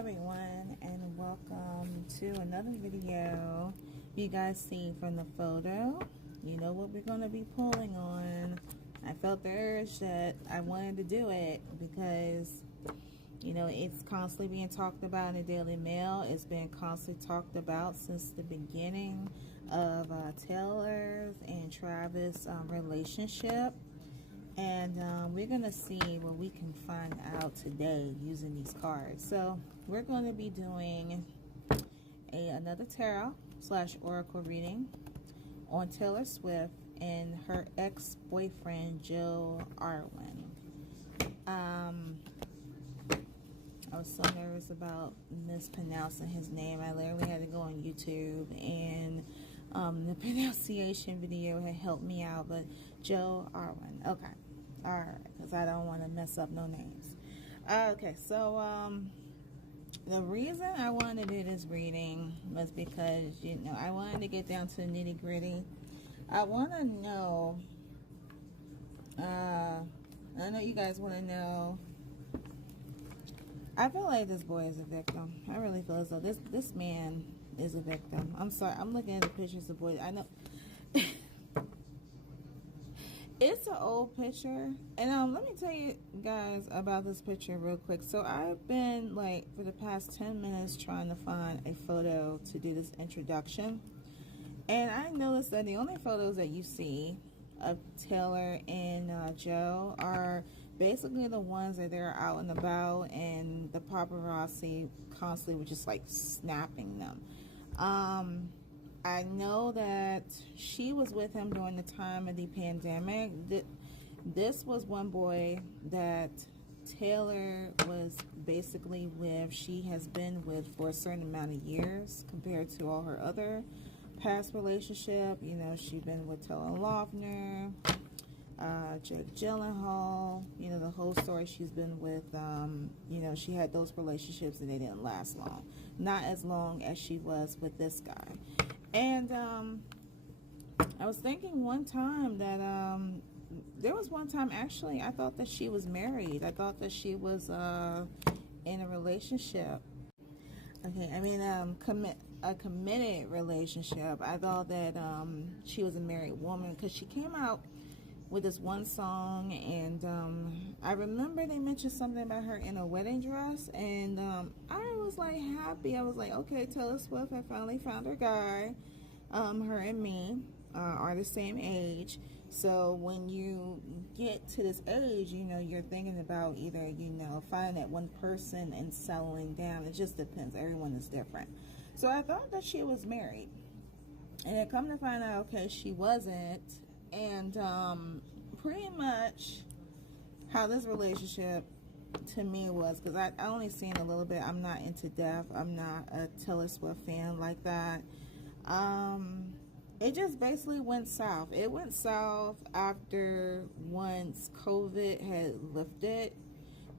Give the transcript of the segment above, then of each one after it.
everyone, and welcome to another video. You guys see from the photo, you know what we're going to be pulling on. I felt the urge that I wanted to do it because, you know, it's constantly being talked about in the Daily Mail. It's been constantly talked about since the beginning of Taylor's and Travis' relationship. And we're going to see what we can find out today using these cards. So we're going to be doing another tarot / oracle reading on Taylor Swift and her ex-boyfriend Joe Alwyn. I was so nervous about mispronouncing his name. I literally had to go on YouTube, and the pronunciation video had helped me out. But Joe Alwyn, okay, all right, because I don't want to mess up no names. Okay, so the reason I wanted to do this reading was because, you know, I wanted to get down to the nitty gritty. I want to know. I know you guys want to know. I feel like this boy is a victim. I really feel as though this man is a victim. I'm sorry. I'm looking at the pictures of the boy. I know it's an old picture. And let me tell you guys about this picture real quick. So I've been, like, for the past 10 minutes trying to find a photo to do this introduction. And I noticed that the only photos that you see of Taylor and Joe are basically the ones that they're out and about, and the paparazzi constantly were just like snapping them. I know that she was with him during the time of the pandemic. This was one boy that Taylor was basically with. She has been with for a certain amount of years compared to all her other past relationship. You know, she's been with Taylor Lautner, Jake Gyllenhaal, you know, the whole story. She's been with, you know, she had those relationships and they didn't last long. Not as long as she was with this guy. And I was thinking one time that there was one time, actually, I thought that she was married. I thought that she was in a relationship. Okay, I mean, a committed relationship. I thought that she was a married woman because she came out with this one song, and I remember they mentioned something about her in a wedding dress, and I was like happy. I was like, okay, Taylor Swift, I finally found her guy. Her and me are the same age. So when you get to this age, you know, you're thinking about either, you know, finding that one person and settling down. It just depends. Everyone is different. So I thought that she was married, and then come to find out, okay, she wasn't. And pretty much how this relationship to me was, because I only seen a little bit. I'm not into depth. I'm not a Taylor Swift fan like that. It just basically went south. It went south after once COVID had lifted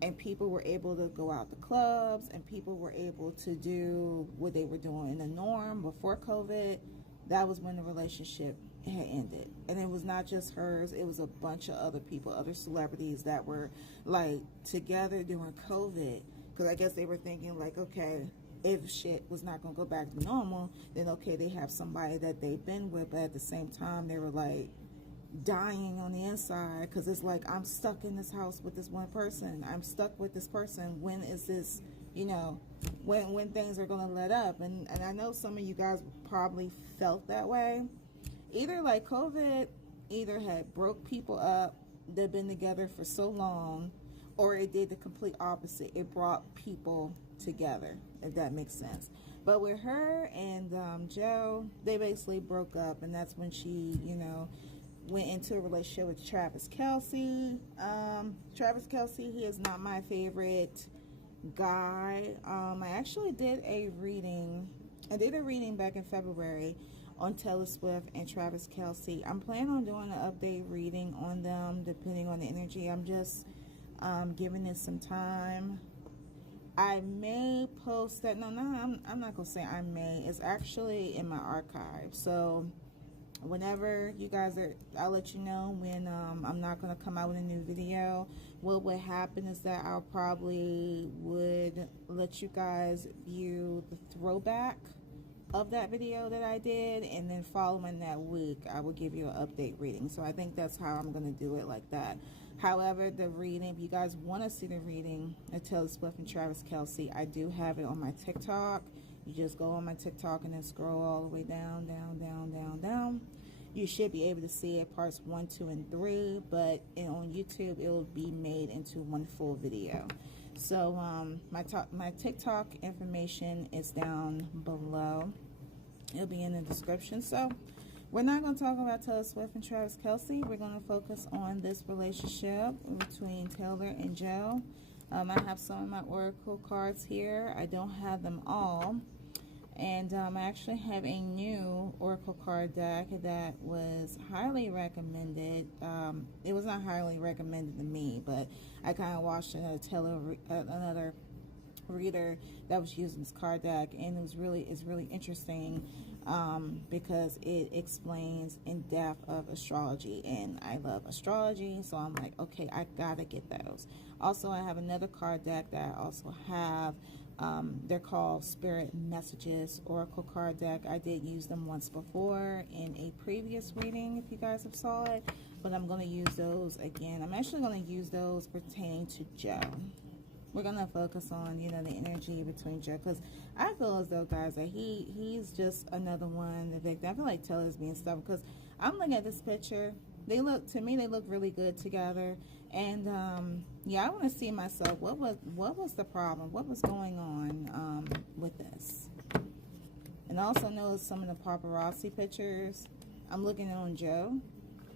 and people were able to go out to clubs and people were able to do what they were doing in the norm before COVID. That was when the relationship had ended. And it was not just hers. It was a bunch of other people, other celebrities that were like together during COVID. Because I guess they were thinking like, okay, if shit was not going to go back to normal, then okay, they have somebody that they've been with. But at the same time, they were like dying on the inside because it's like, I'm stuck in this house with this one person. I'm stuck with this person. When is this, you know, when things are going to let up? And I know some of you guys probably felt that way. Either like COVID either had broke people up that been together for so long, or it did the complete opposite. It brought people together, if that makes sense. But with her and Joe, they basically broke up, and that's when she, you know, went into a relationship with Travis Kelce. Travis Kelce, he is not my favorite guy. I actually did a reading. I did a reading back in February on Taylor Swift and Travis Kelce. I'm planning on doing an update reading on them, depending on the energy. I'm just giving it some time. I may post that. No, I'm not gonna say I may. It's actually in my archive. So whenever you guys are, I'll let you know when I'm not going to come out with a new video. What would happen is that I'll probably would let you guys view the throwback of that video that I did, and then following that week I will give you an update reading. So I think that's how I'm going to do it, like that. However, the reading, if you guys want to see the reading of Taylor Swift and Travis Kelce, I do have it on my TikTok. You just go on my TikTok and then scroll all the way down, down, down, down, down. You should be able to see it, parts 1, 2, and 3, but on YouTube it will be made into one full video. So my TikTok information is down below. It'll be in the description. So we're not going to talk about Taylor Swift and Travis Kelce. We're going to focus on this relationship between Taylor and Joe. I have some of my oracle cards here. I don't have them all. And I actually have a new oracle card deck that was highly recommended. It was not highly recommended to me, but I kind of watched another reader that was using this card deck, and it's really interesting because it explains in depth of astrology, and I love astrology, so I'm like, okay, I gotta get those. Also, I have another card deck that I also have. They're called Spirit Messages Oracle card deck. I did use them once before in a previous reading, if you guys have saw it, but I'm going to use those again. I'm actually going to use those pertaining to Joe. We're going to focus on, you know, the energy between Joe, because I feel as though, guys, that he's just another one, the victim. I feel like Taylor's being stubborn, because I'm looking at this picture. They look really good together. And yeah, I want to see myself. What was the problem? What was going on with this? And I also notice some of the paparazzi pictures. I'm looking on Joe,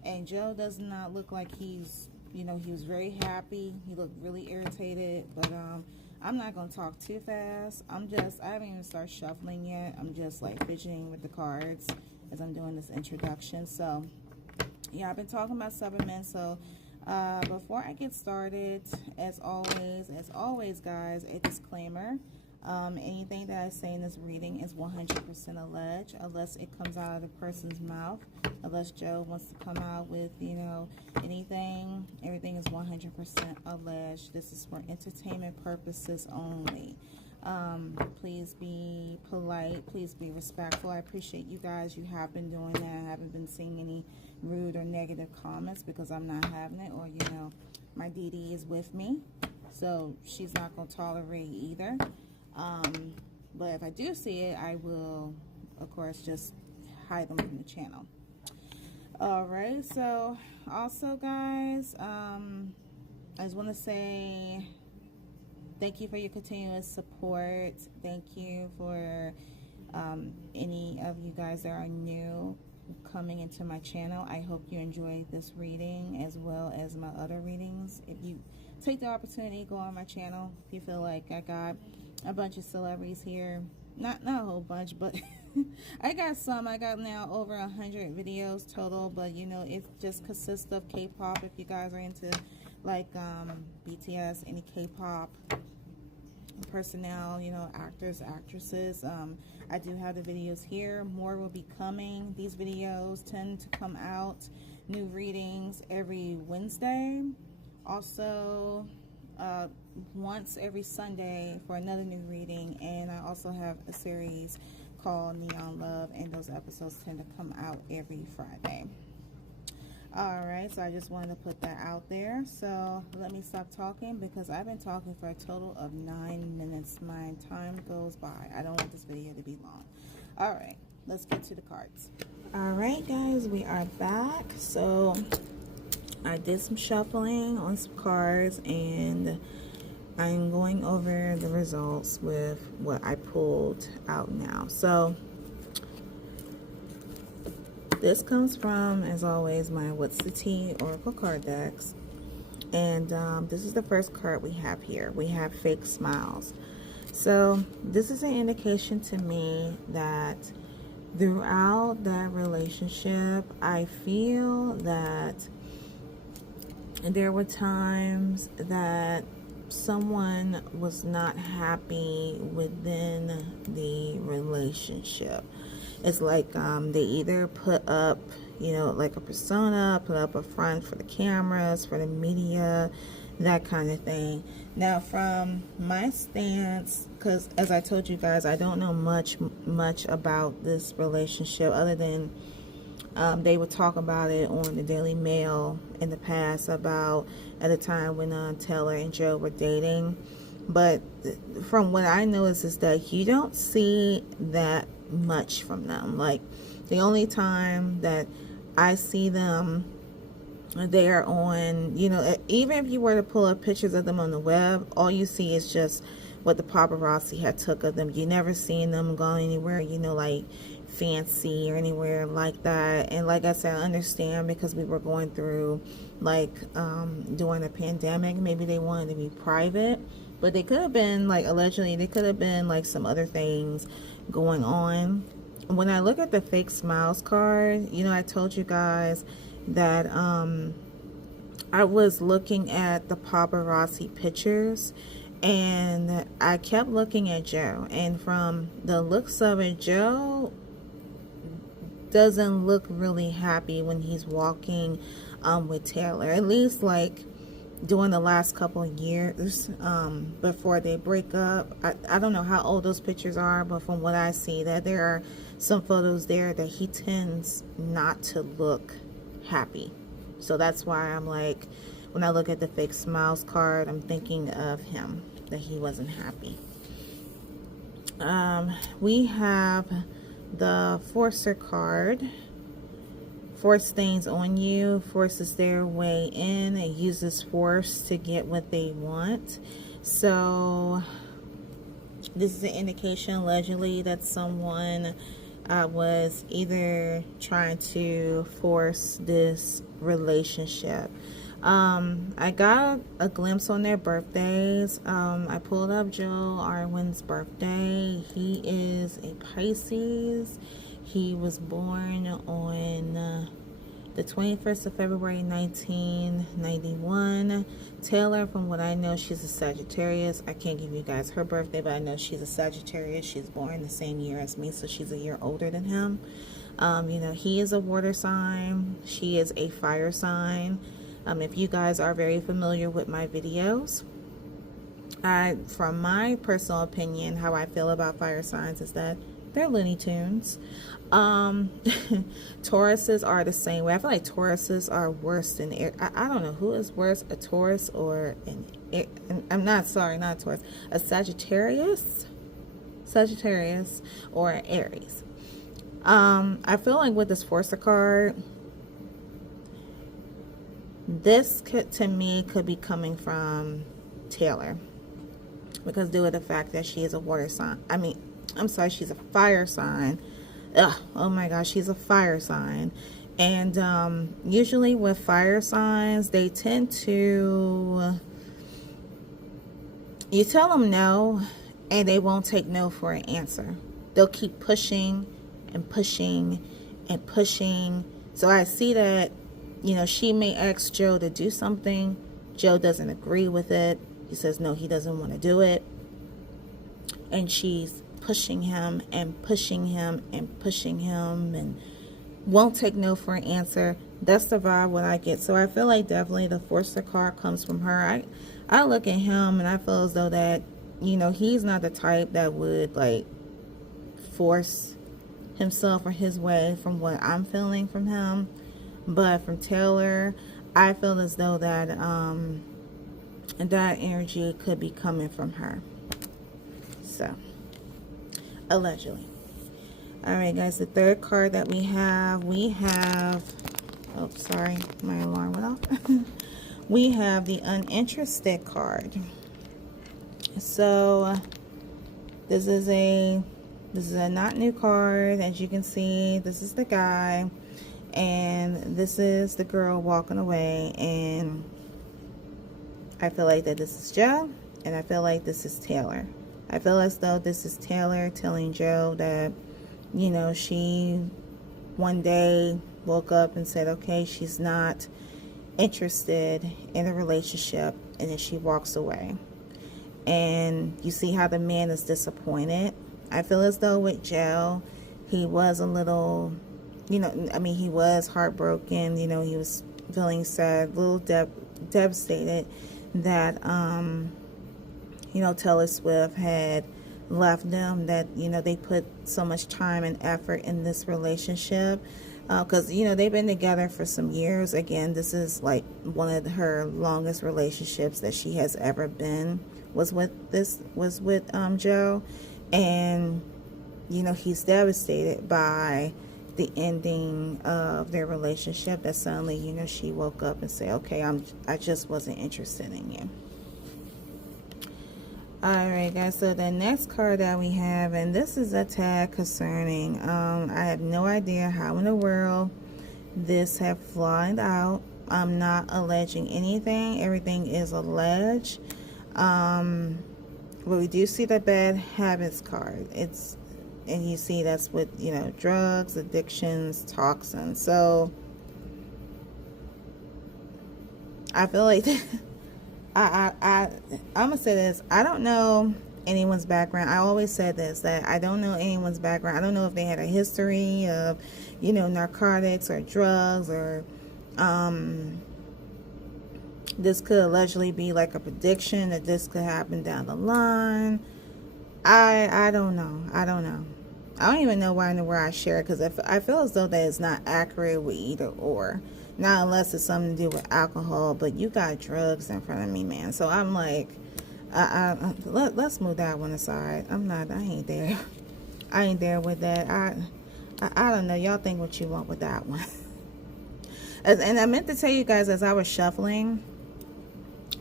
and Joe does not look like he's, you know, he was very happy. He looked really irritated. But I'm not gonna talk too fast. I haven't even started shuffling yet. I'm just like fidgeting with the cards as I'm doing this introduction. So yeah, I've been talking about stubborn men. So before I get started, as always, guys, a disclaimer. Anything that I say in this reading is 100% alleged, unless it comes out of the person's mouth. Unless Joe wants to come out with, you know, anything, everything is 100% alleged. This is for entertainment purposes only. Please be polite. Please be respectful. I appreciate you guys. You have been doing that. I haven't been seeing any rude or negative comments because I'm not having it, or, you know, my DD is with me, so she's not going to tolerate either. But if I do see it, I will, of course, just hide them from the channel. Alright, so also, guys, I just want to say thank you for your continuous support. Thank you for any of you guys that are new coming into my channel. I hope you enjoyed this reading as well as my other readings. If you take the opportunity, go on my channel. If you feel like I got a bunch of celebrities here, not a whole bunch, but I got some. I got now over 100 videos total, but you know, it just consists of K-pop. If you guys are into like BTS, any K-pop personnel, you know, actors, actresses, I do have the videos here. More will be coming. These videos tend to come out, new readings every Wednesday. Also, once every Sunday for another new reading. And I also have a series called Neon Love, and those episodes tend to come out every Friday. Alright, so I just wanted to put that out there. So let me stop talking, because I've been talking for a total of 9 minutes. My time goes by. I don't want this video to be long. Alright, let's get to the cards. Alright, guys, we are back. So I did some shuffling on some cards, and I'm going over the results with what I pulled out now. So this comes from, as always, my What's the Tea Oracle card decks. And this is the first card we have here. We have Fake Smiles. So this is an indication to me that throughout that relationship, I feel that there were times that someone was not happy within the relationship. It's like they either put up, you know, like a persona, put up a front for the cameras, for the media, that kind of thing. Now, from my stance, because as I told you guys, I don't know much about this relationship other than they would talk about it on the Daily Mail in the past, about at a time when Taylor and Joe were dating. But from what I noticed is that you don't see that much from them. Like, the only time that I see them, they are on, you know, even if you were to pull up pictures of them on the web, all you see is just what the paparazzi had took of them. You never seen them going anywhere, you know, like fancy or anywhere like that. And like I said, I understand, because we were going through, like, during the pandemic, maybe they wanted to be private, but they could have been, like, allegedly, they could have been, like, some other things going on. When I look at the fake smiles card, you know, I told you guys that I was looking at the paparazzi pictures, and I kept looking at Joe, and from the looks of it, Joe doesn't look really happy when he's walking with Taylor, at least like during the last couple of years before they break up. I don't know how old those pictures are, but from what I see, that there are some photos there that he tends not to look happy. So that's why I'm like, when I look at the fake smiles card, I'm thinking of him, that he wasn't happy. We have the Forcer card. Force things on you, forces their way in, and uses force to get what they want. So this is an indication, allegedly, that someone was either trying to force this relationship. I got a glimpse on their birthdays. I pulled up Joe-Alwyn's birthday. He is a Pisces. He was born on the 21st of February 1991. Taylor, from what I know, she's a Sagittarius. I can't give you guys her birthday, but I know she's a Sagittarius. She's born the same year as me, so she's a year older than him. You know, he is a water sign. She is a fire sign. If you guys are very familiar with my videos, from my personal opinion, how I feel about fire signs is that they're Looney Tunes. Tauruses are the same way. I feel like Tauruses are worse than I don't know who is worse, a Taurus or not a Taurus, a Sagittarius or an Aries. I feel like with this Forcer card, this to me could be coming from Taylor, because due to the fact that she is a water sign. She's a fire sign. Oh my gosh, she's a fire sign. And usually with fire signs, they tend to, you tell them no, and they won't take no for an answer. They'll keep pushing and pushing and pushing. So I see that, you know, she may ask Joe to do something. Joe doesn't agree with it. He says no, he doesn't want to do it. And she's pushing him and pushing him and pushing him and won't take no for an answer. That's the vibe what I get. So I feel like definitely the Forcer card comes from her. I look at him and I feel as though that, you know, he's not the type that would like force himself or his way, from what I'm feeling from him. But from Taylor, I feel as though that that energy could be coming from her. So, allegedly. Alright guys, the third card that we have, oh sorry, my alarm went off. We have the uninterested card. So this is a not new card. As you can see, this is the guy, and this is the girl walking away, and I feel like that this is Joe, and I feel like this is Taylor. I feel as though this is Taylor telling Joe that, you know, she one day woke up and said, okay, she's not interested in a relationship, and then she walks away. And you see how the man is disappointed. I feel as though with Joe, he was a little, you know, I mean, he was heartbroken, you know, he was feeling sad, a little devastated that, you know, Taylor Swift had left them, that, you know, they put so much time and effort in this relationship, because, you know, they've been together for some years. Again, this is like one of her longest relationships that she has ever been, was with Joe. And, you know, he's devastated by the ending of their relationship, that suddenly, you know, she woke up and said, okay, I just wasn't interested in you. Alright guys, so the next card that we have, and this is a tag concerning, I have no idea how in the world this have flied out. I'm not alleging anything, everything is alleged. But we do see the bad habits card. And you see that's with, you know, drugs, addictions, toxins. So I feel like I'm gonna say this. I don't know anyone's background. I always said this, that I don't know anyone's background. I don't know if they had a history of, you know, narcotics or drugs, or this could allegedly be like a prediction that this could happen down the line. I don't know. I don't even know why in the world I share it, because I feel as though that it's not accurate with either or. Not unless it's something to do with alcohol, but you got drugs in front of me, man. So I'm like, let's move that one aside. I ain't there. I ain't there with that. I don't know. Y'all think what you want with that one. And I meant to tell you guys, as I was shuffling,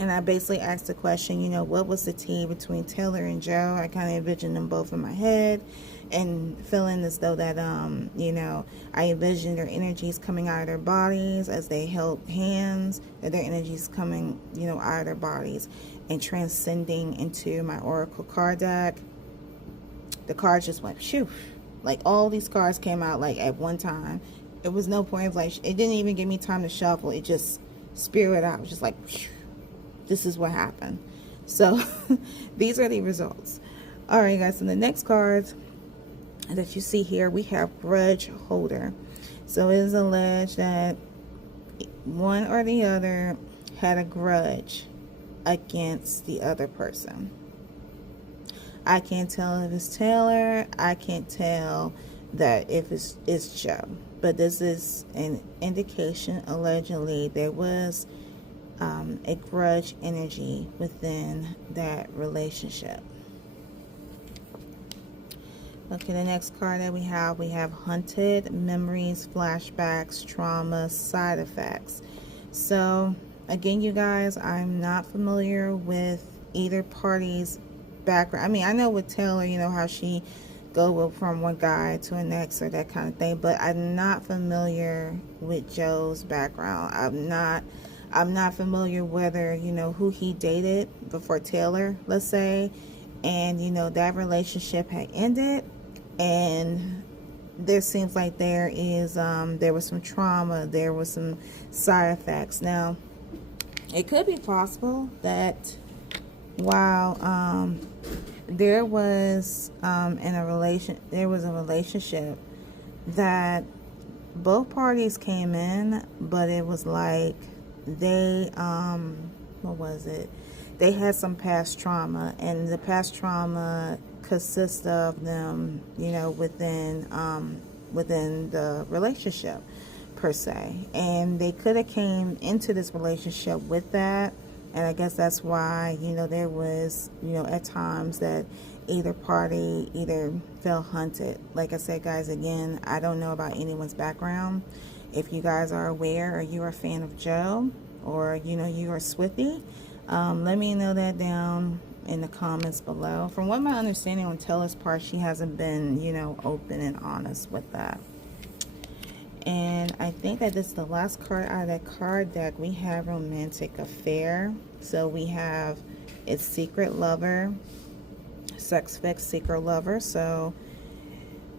and I basically asked the question, you know, what was the tea between Taylor and Joe? I kind of envisioned them both in my head, and feeling as though that, you know, I envisioned their energies coming out of their bodies as they held hands, that their energies coming, you know, out of their bodies and transcending into my oracle card deck. The cards just went, phew. Like, all these cards came out, like, at one time. It was no point of, like, it didn't even give me time to shuffle. It just spewed out. It was just like, phew. This is what happened. So these are the results. All right, guys. So the next cards that you see here, we have grudge holder. So it is alleged that one or the other had a grudge against the other person. I can't tell if it's Taylor. I can't tell that if it's Joe. But this is an indication, allegedly, there was a grudge energy within that relationship. Okay, the next card that we have hunted, memories, flashbacks, trauma, side effects. So again, you guys, I'm not familiar with either party's background. I mean, I know with Taylor, you know, how she go from one guy to the next or that kind of thing, but I'm not familiar with Joe's background. I'm not familiar whether, you know, who he dated before Taylor, let's say, and, you know, that relationship had ended, and there seems like there was some trauma, there was some side effects. Now, it could be possible that while there was a relationship that both parties came in, but it was like they what was it? They had some past trauma, and the past trauma consists of them, you know, within the relationship per se, and they could have came into this relationship with that. And I guess that's why, you know, there was, you know, at times that either party either felt hunted. Like I said, guys, again, I don't know about anyone's background. If you guys are aware, or you're a fan of Joe, or, you know, you are Swiftie, let me know that down in the comments below. From what my understanding on Taylor's part, she hasn't been, you know, open and honest with that. And I think that this is the last card out of that card deck. We have romantic affair. So we have it's secret lover, sex fix, secret lover. So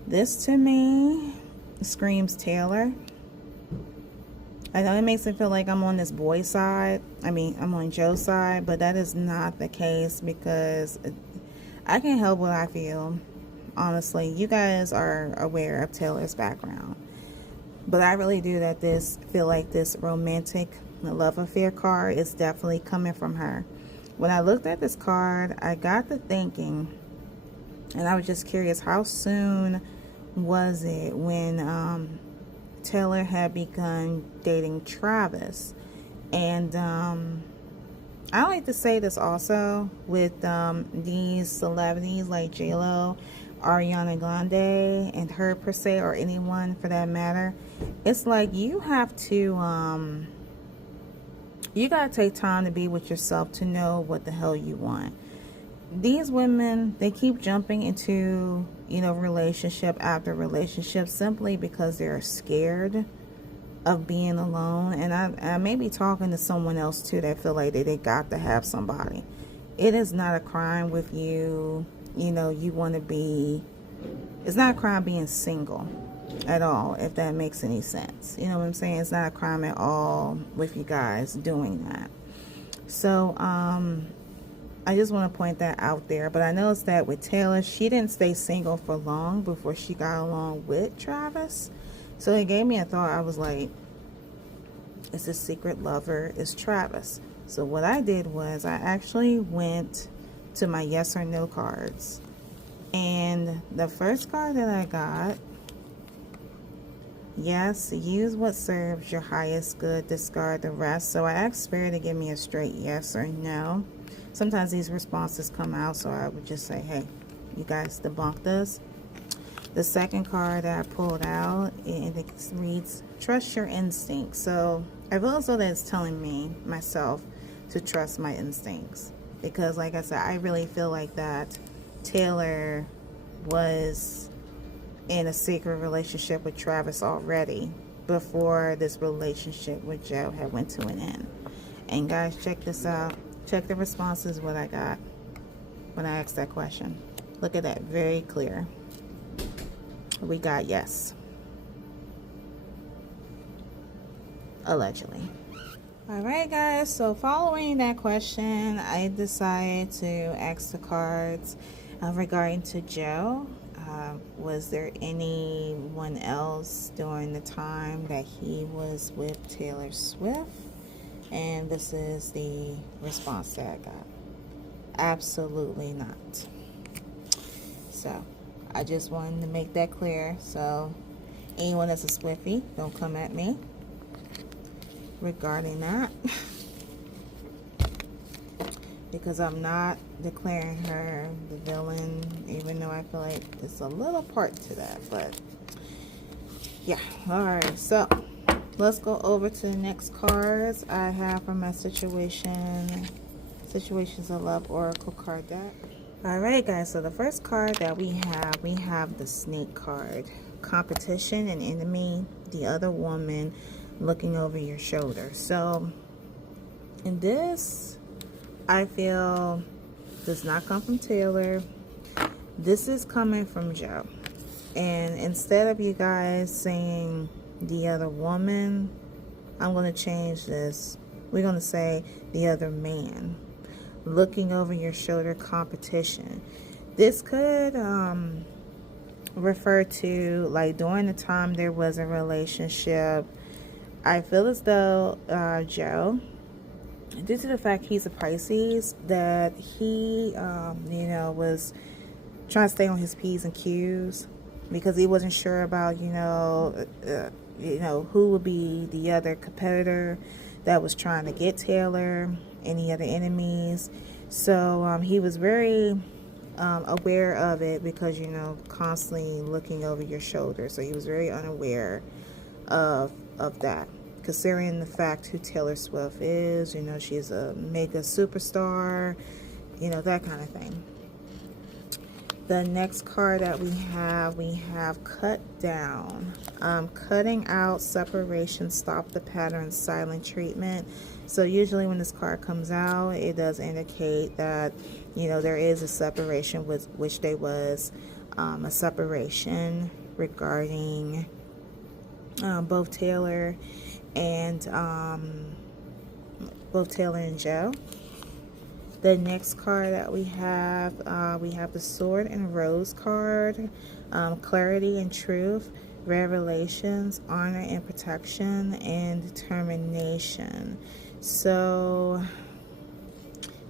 this to me screams Taylor. I know it makes it feel like I'm on this boy's side. I mean, I'm on Joe's side, but that is not the case, because I can't help what I feel. honestly. You guys are aware of Taylor's background. But I really do feel like this romantic love affair card is definitely coming from her. When I looked at this card, I got to thinking, and I was just curious, how soon was it when Taylor had begun dating Travis? And I like to say this also with these celebrities like Juila, Ariana Grande, and her per se, or anyone for that matter. It's like you have to, you gotta take time to be with yourself to know what the hell you want. These women, they keep jumping into, you know, relationship after relationship simply because they're scared of being alone. And I may be talking to someone else too that feel like they got to have somebody. It is not a crime with you, you know, you want to be, it's not a crime being single at all, if that makes any sense. You know what I'm saying? It's not a crime at all with you guys doing that. So I just want to point that out there. But I noticed that with Taylor, she didn't stay single for long before she got along with Travis. So it gave me a thought. I was like, is this secret lover is Travis? So what I did was I actually went to my yes or no cards. And the first card that I got, yes, use what serves your highest good, discard the rest. So I asked Spirit to give me a straight yes or no. Sometimes these responses come out, so I would just say, hey, you guys debunk this. The second card that I pulled out, it reads, trust your instincts. So I feel as though that's telling me, myself, to trust my instincts. Because like I said, I really feel like that Taylor was in a secret relationship with Travis already before this relationship with Joe had went to an end. And guys, check this out. Check the responses, what I got when I asked that question. Look at that, very clear. We got yes. Allegedly. Alright guys, so following that question, I decided to ask the cards regarding to Joe. Was there anyone else during the time that he was with Taylor Swift? And this is the response that I got. Absolutely not. So I just wanted to make that clear. So anyone that's a Swiftie, don't come at me regarding that. Because I'm not declaring her the villain, even though I feel like it's a little part to that. But yeah, alright, so let's go over to the next cards I have for my situations of love oracle card deck. Alright guys, so the first card that we have the snake card. Competition and enemy, the other woman looking over your shoulder. So in this, I feel does not come from Taylor. This is coming from Joe. And instead of you guys saying the other woman, I'm going to change this. We're going to say the other man looking over your shoulder, competition. This could refer to like during the time there was a relationship. I feel as though Joe, due to the fact he's a Pisces, that he you know, was trying to stay on his P's and Q's because he wasn't sure about you know who would be the other competitor that was trying to get Taylor, any other enemies. So he was very aware of it because, you know, constantly looking over your shoulder. So he was very unaware of that, considering the fact who Taylor Swift is. You know, she's a mega superstar, you know, that kind of thing. The next card that we have cut down. Cutting out, separation, stop the pattern, silent treatment. So usually when this card comes out, it does indicate that, you know, there is a separation, with which there was a separation regarding both Taylor and Joe. The next card that we have the Sword and Rose card, clarity and truth, revelations, honor and protection, and determination. So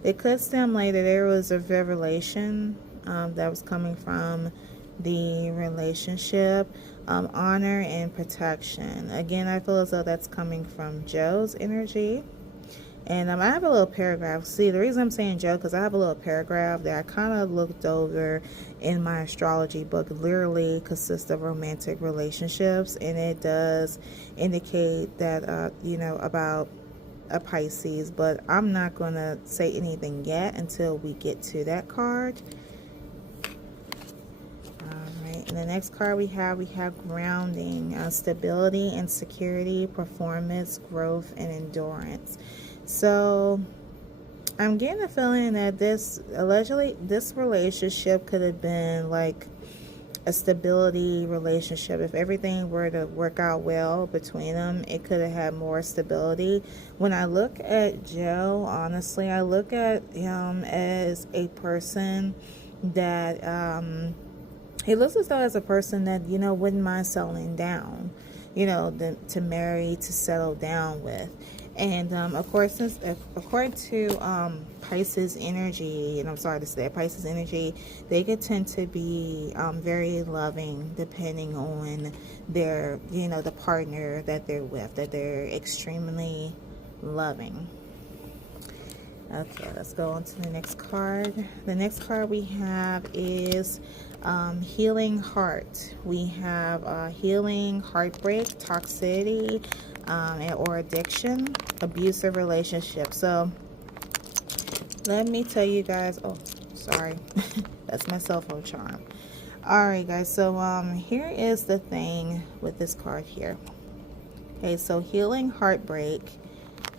it could stem like that there was a revelation that was coming from the relationship, honor and protection. Again, I feel as though that's coming from Joe's energy. And I have a little paragraph. See, the reason I'm saying Joe, because I have a little paragraph that I kind of looked over in my astrology book. Literally consists of romantic relationships, and it does indicate that, you know, about a Pisces. But I'm not going to say anything yet until we get to that card. Alright, and the next card we have grounding, stability and security, performance, growth, and endurance. So I'm getting a feeling that this relationship could have been like a stability relationship. If everything were to work out well between them, it could have had more stability. When I look at Joe, honestly, I look at him as a person that he looks as though as a person that, you know, wouldn't mind settling down, you know, to marry, to settle down with. And of course, according to Pisces energy, and I'm sorry to say Pisces energy, they could tend to be very loving, depending on their, you know, the partner that they're with, that they're extremely loving. Okay, let's go on to the next card. The next card we have is healing heart. We have healing, heartbreak, toxicity, or addiction, abusive relationship. So let me tell you guys, oh sorry, that's my cell phone charm. Alright guys, so here is the thing with this card here. Okay, so healing, heartbreak.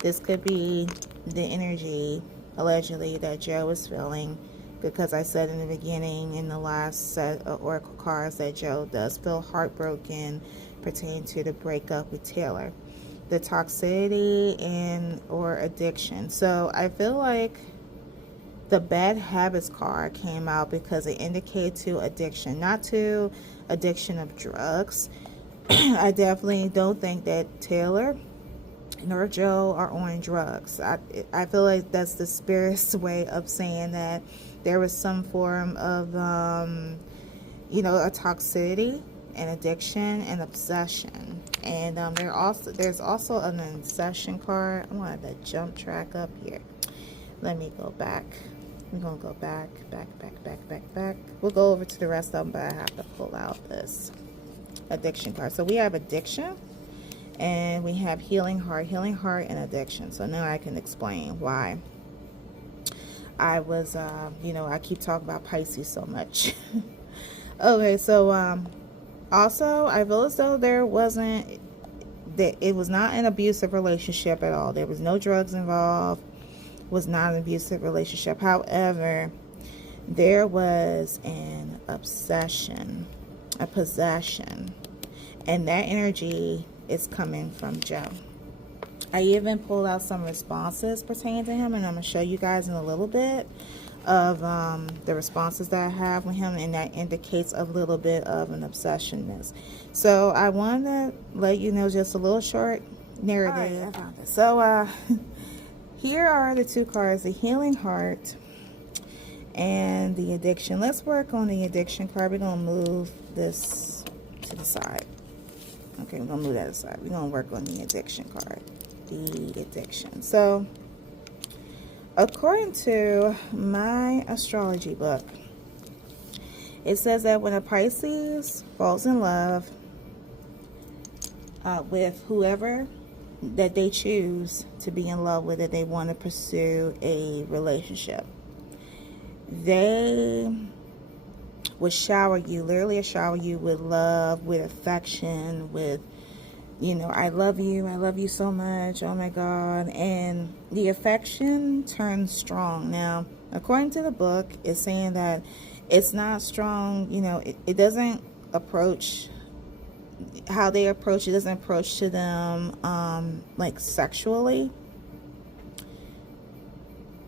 This could be the energy allegedly that Joe is feeling, because I said in the beginning in the last set of oracle cards that Joe does feel heartbroken pertaining to the breakup with Taylor, the toxicity and or addiction. So I feel like the bad habits card came out because it indicates to addiction, not to addiction of drugs. I definitely don't think that Taylor nor Joe are on drugs. I feel like that's the spirit's way of saying that there was some form of you know, a toxicity and addiction and obsession. And there's also an obsession card. I want to jump track up here. Let me go back. We're gonna go back. We'll go over to the rest of them, but I have to pull out this addiction card. So we have addiction, and we have healing heart, and addiction. So now I can explain why I was, you know, I keep talking about Pisces so much. Okay, so also I feel as though it was not an abusive relationship at all. There was no drugs involved. Was not an abusive relationship. However, there was an obsession, a possession, and that energy is coming from Joe. I even pulled out some responses pertaining to him, and I'm going to show you guys in a little bit of the responses that I have with him, and that indicates a little bit of an obsessionness. So I want to let you know just a little short narrative. Right, I found it. So here are the two cards, the healing heart and the addiction. Let's work on the addiction card. We're going to move this to the side. Okay, we're going to move that aside. We're going to work on the addiction card. The addiction. So, according to my astrology book, it says that when a Pisces falls in love with whoever that they choose to be in love with, that they want to pursue a relationship, they will shower you, literally shower you with love, with affection, with, you know, I love you so much, oh my God. And the affection turns strong. Now, according to the book, it's saying that it's not strong, you know, it doesn't approach how they approach, it doesn't approach to them like sexually.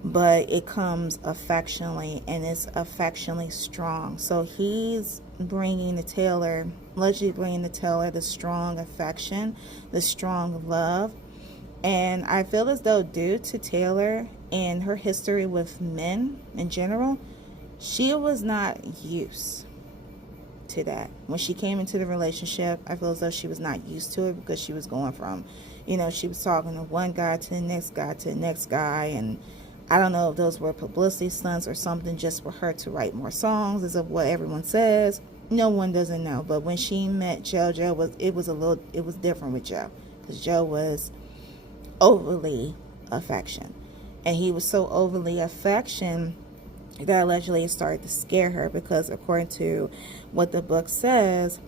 but it comes affectionately, and it's affectionately strong. So he's bringing the Taylor, allegedly bringing the Taylor the strong affection, the strong love. And I feel as though due to Taylor and her history with men in general, she was not used to that. When she came into the relationship, I feel as though she was not used to it, because she was going from, she was talking to one guy to the next guy to the next guy, and I don't know if those were publicity stunts or something just for her to write more songs, as of what everyone says. No one doesn't know. But when she met Joe, it was different with Joe, because Joe was overly affection, and he was so overly affection that allegedly it started to scare her, because according to what the book says,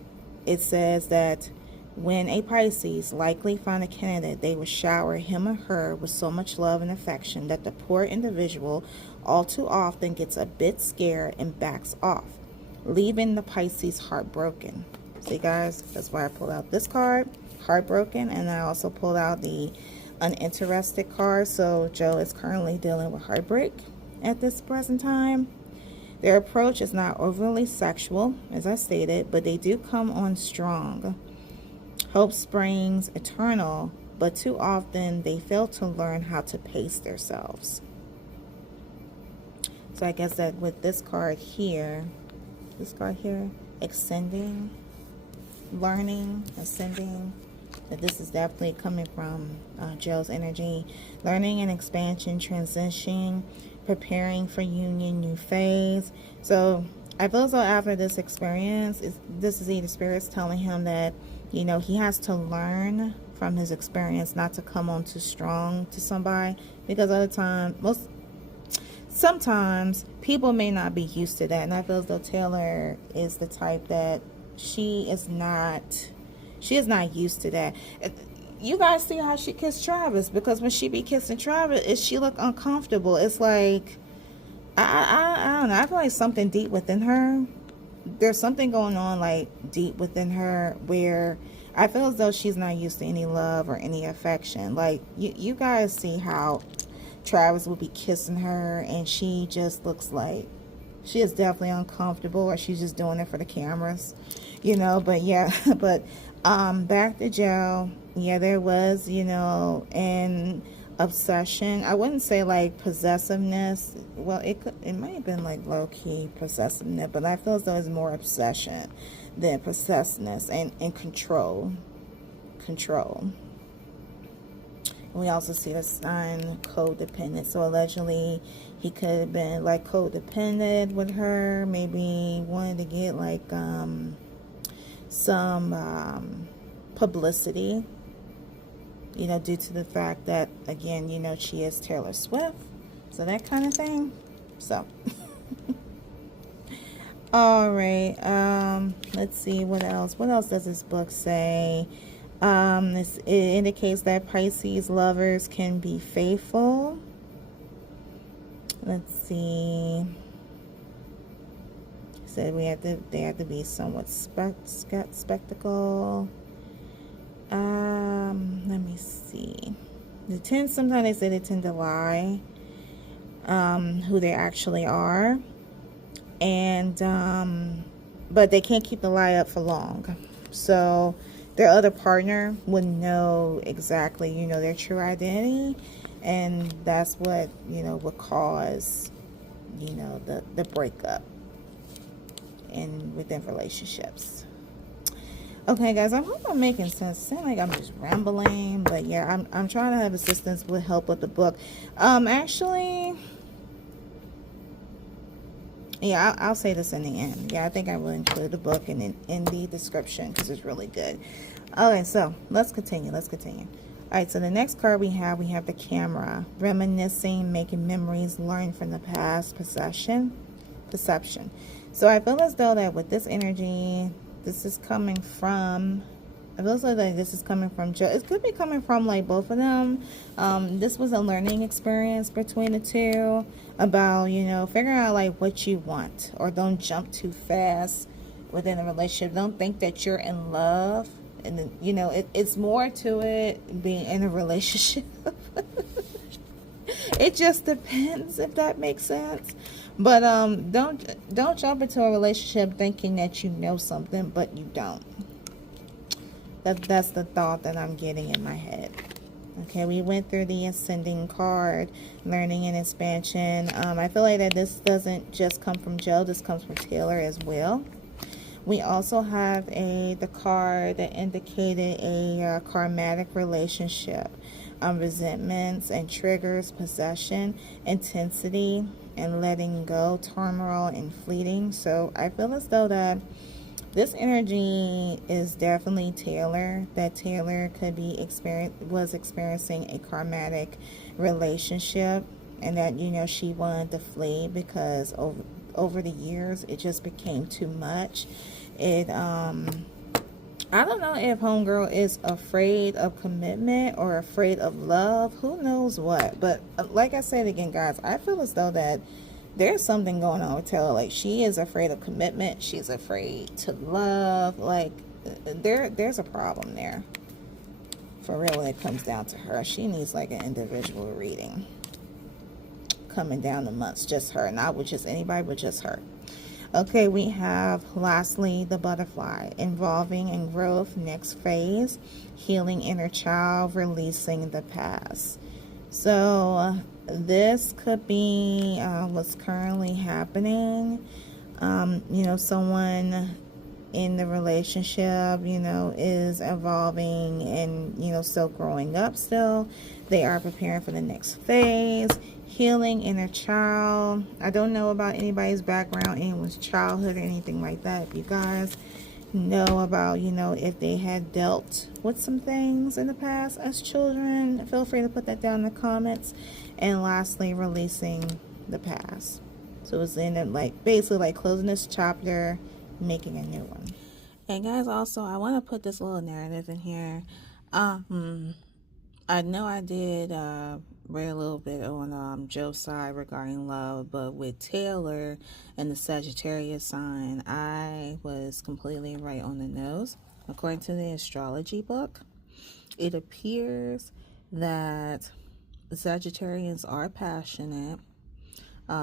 it says that when a Pisces likely find a candidate, they will shower him or her with so much love and affection that the poor individual all too often gets a bit scared and backs off, leaving the Pisces heartbroken. See, guys, that's why I pulled out this card, heartbroken, and I also pulled out the uninterested card. So Joe is currently dealing with heartbreak at this present time. Their approach is not overly sexual, as I stated, but they do come on strong. Hope springs eternal, but too often they fail to learn how to pace themselves. So I guess that with this card here, extending, learning, ascending, that this is definitely coming from Joe's energy. Learning and expansion, transitioning, preparing for union, new phase. So I feel as though after this experience, this is either spirits telling him that, he has to learn from his experience not to come on too strong to somebody, because sometimes people may not be used to that. And I feel as though Taylor is the type that she is not used to that. You guys see how she kissed Travis, because when she be kissing Travis, she look uncomfortable. It's like, I don't know, I feel like something deep within her, there's something going on like deep within her, where I feel as though she's not used to any love or any affection. Like you guys see how Travis will be kissing her, and she just looks like she is definitely uncomfortable, or she's just doing it for the cameras, but yeah. But back to Joe. Yeah, there was, an obsession. I wouldn't say like possessiveness. Well, it might have been like low-key possessiveness, but I feel as though it's more obsession than possessiveness, and control. We also see the sign codependent. So allegedly he could have been like codependent with her, maybe wanted to get like some publicity, due to the fact that, again, she is Taylor Swift, so that kind of thing. So all right, let's see what else does this book say. It indicates that Pisces lovers can be faithful. Let's see. Said they have to be somewhat spectacle. Let me see. Sometimes they say they tend to lie, who they actually are, and but they can't keep the lie up for long. So their other partner would know exactly, their true identity, and that's what would cause the breakup and within relationships. Okay, guys, I hope I'm making sense. It seems like I'm just rambling, but yeah, I'm trying to have assistance with help with the book. Actually, yeah, I'll say this in the end. Yeah, I think I will include the book in the description, because it's really good. Okay, so let's continue. All right, so the next card we have the camera. Reminiscing, making memories, learning from the past, perception. So I feel as though that with this energy, this is coming from, I feel like this is coming from Joe. It could be coming from like both of them. This was a learning experience between the two about, figuring out like what you want, or don't jump too fast within a relationship. Don't think that you're in love. And then, it's more to it being in a relationship. It just depends, if that makes sense. But don't jump into a relationship thinking that you know something, but you don't. That's the thought that I'm getting in my head. Okay, we went through the ascending card, learning and expansion. I feel like that this doesn't just come from Joe, this comes from Taylor as well. We also have the card that indicated a karmatic relationship, resentments and triggers, possession, intensity, and letting go, turmoil, and fleeting. So I feel as though that this energy is definitely Taylor, that Taylor could be was experiencing a karmatic relationship, and that, you know, she wanted to flee because over the years it just became too much. I don't know if homegirl is afraid of commitment or afraid of love, who knows what. But like I said again, guys, I feel as though that there's something going on with Taylor. Like, she is afraid of commitment, she's afraid to love. Like, there's a problem there for real when it comes down to her. She needs like an individual reading coming down the months, just her, not with just anybody, but just her. Okay, we have lastly the butterfly, involving in growth, next phase, healing inner child, releasing the past. So this could be what's currently happening. You know, someone in the relationship, you know, is evolving and, you know, still growing up still. They are preparing for the next phase. Healing inner child. I don't know about anybody's background, anyone's childhood, or anything like that. If you guys know about, you know, if they had dealt with some things in the past as children, feel free to put that down in the comments. And lastly, releasing the past. So it's in it, like, basically like closing this chapter, making a new one. And guys, also I want to put this little narrative in here. I know I did read a little bit on Joe's side regarding love, but with Taylor and the Sagittarius sign, I was completely right on the nose. According to the astrology book, it appears that the Sagittarians are passionate.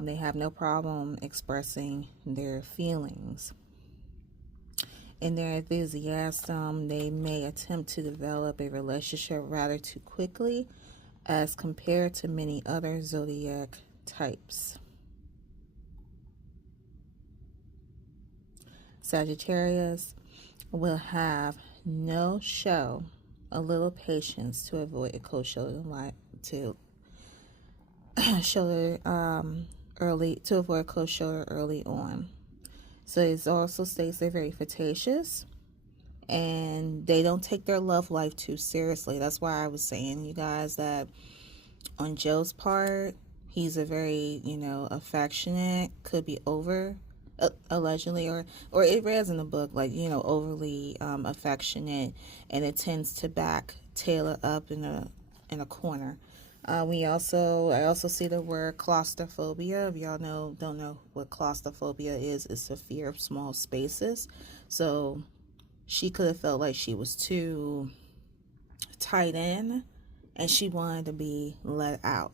They have no problem expressing their feelings. In their enthusiasm, they may attempt to develop a relationship rather too quickly as compared to many other zodiac types. Sagittarius will have no show, a little patience to avoid a cold shoulder early on. So it also states they're very flirtatious and they don't take their love life too seriously. That's why I was saying, you guys, that on Joe's part, he's a very, you know, affectionate, could be allegedly, or it reads in the book, like, you know, overly affectionate, and it tends to back Taylor up in a corner. I also see the word claustrophobia. If y'all don't know what claustrophobia is, it's a fear of small spaces. So she could have felt like she was too tight in and she wanted to be let out.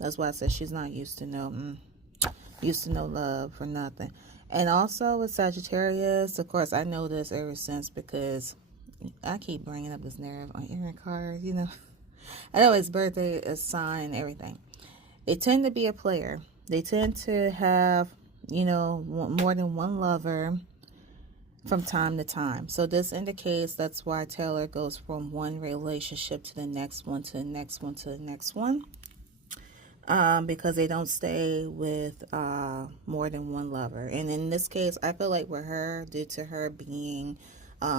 That's why I said she's not used to no love for nothing. And also with Sagittarius, of course, I know this ever since because I keep bringing up this narrative on Erin cards, you know. I know his birthday is sign, everything. They tend to be a player. They tend to have, you know, more than one lover from time to time. So this indicates that's why Taylor goes from one relationship to the next one, to the next one, to the next one. Because they don't stay with more than one lover. And in this case, I feel like with her, due to her being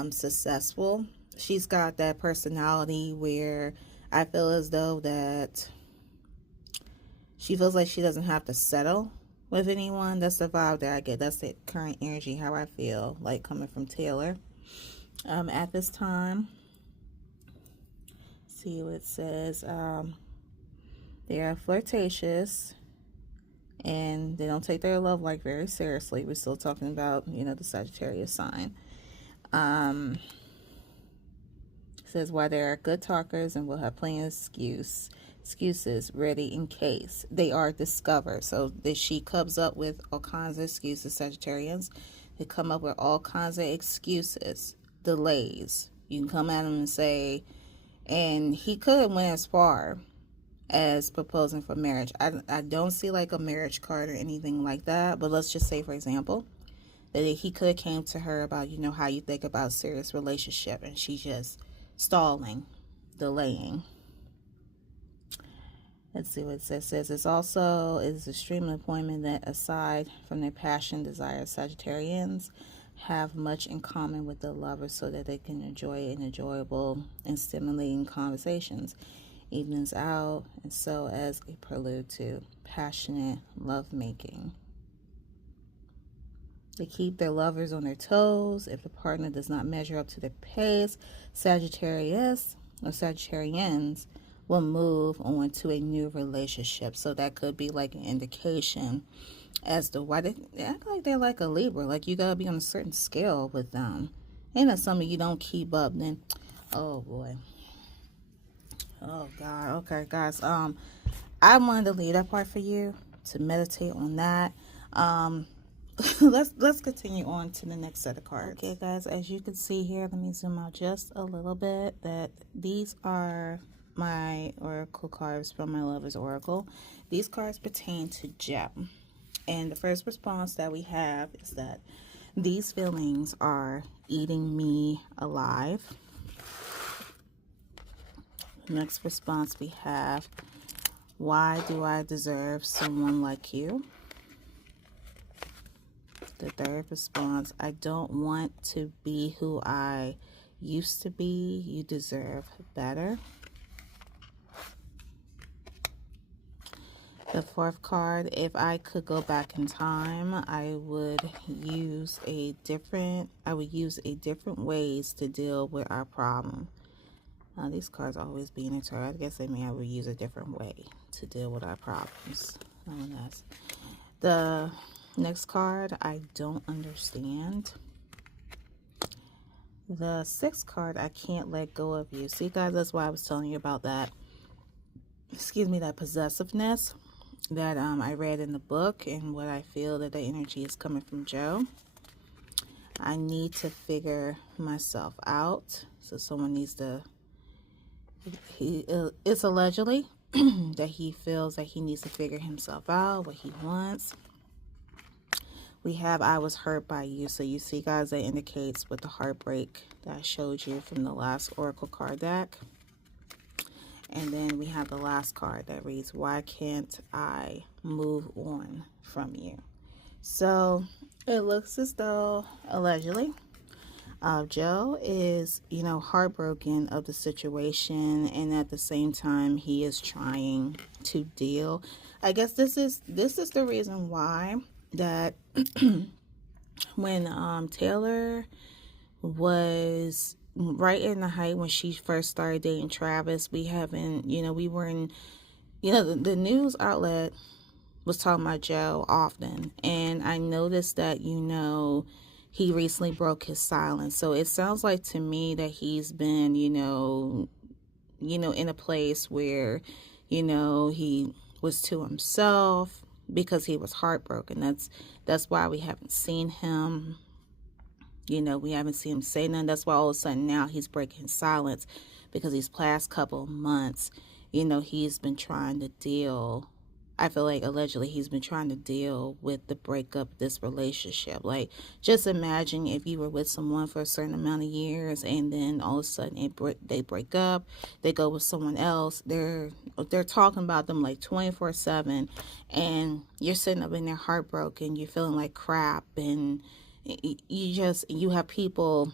successful, she's got that personality where I feel as though that she feels like she doesn't have to settle with anyone. That's the vibe that I get. That's the current energy, how I feel like coming from Taylor at this time. See what it says. They are flirtatious and they don't take their love life very seriously. We're still talking about, you know, the Sagittarius sign. Says why they are good talkers and will have plenty of excuse excuses ready in case they are discovered. So that she comes up with all kinds of excuses, Sagittarians. They come up with all kinds of excuses, delays. You can come at him and say, and he could went as far as proposing for marriage. I don't see like a marriage card or anything like that, but let's just say, for example, that he could have came to her about, you know, how you think about serious relationship, and she's just stalling, delaying. Let's see what it says. It is extremely important that aside from their passion, desire, Sagittarians have much in common with their lovers so that they can enjoy enjoyable and stimulating conversations, evenings out, and so as a prelude to passionate lovemaking. They keep their lovers on their toes. If the partner does not measure up to their pace, Sagittarians will move on to a new relationship. So that could be like an indication as to why they act like they're like a Libra. Like you gotta be on a certain scale with them. And if some of you don't keep up, then oh boy. Oh God. Okay, guys. I wanted to leave that part for you to meditate on that. Let's continue on to the next set of cards. Okay, guys, as you can see here, let me zoom out just a little bit. That these are my oracle cards from my Lover's Oracle. These cards pertain to Joe. And the first response that we have is that these feelings are eating me alive. Next response we have, why do I deserve someone like you? The third response, I don't want to be who I used to be. You deserve better. The fourth card, if I could go back in time, I would use a different ways to deal with our problem. These cards always being in tarot. I guess they mean I would use a different way to deal with our problems. The next card, I don't understand. The sixth card, I can't let go of you. See, guys, that's why I was telling you about that. That possessiveness that I read in the book, and what I feel that the energy is coming from Joe. I need to figure myself out. So someone needs to. It's allegedly that he feels that he needs to figure himself out, what he wants. We have I was hurt by you. So you see, guys, that indicates with the heartbreak that I showed you from the last oracle card deck. And then we have the last card that reads, why can't I move on from you? So it looks as though, allegedly, Joe is, heartbroken of the situation, and at the same time, he is trying to deal. I guess this is the reason why that when Taylor was right in the height when she first started dating Travis, we were in, the news outlet was talking about Joe often, and I noticed that, he recently broke his silence. So it sounds like to me that he's been, in a place where, he was to himself because he was heartbroken. That's why we haven't seen him. We haven't seen him say nothing. That's why all of a sudden now he's breaking silence, because these past couple of months, he's been trying to deal. I feel like allegedly he's been trying to deal with the breakup of this relationship. Like, just imagine if you were with someone for a certain amount of years, and then all of a sudden they break up, they go with someone else. They're talking about them like 24/7, and you're sitting up in there heartbroken. You're feeling like crap, and you have people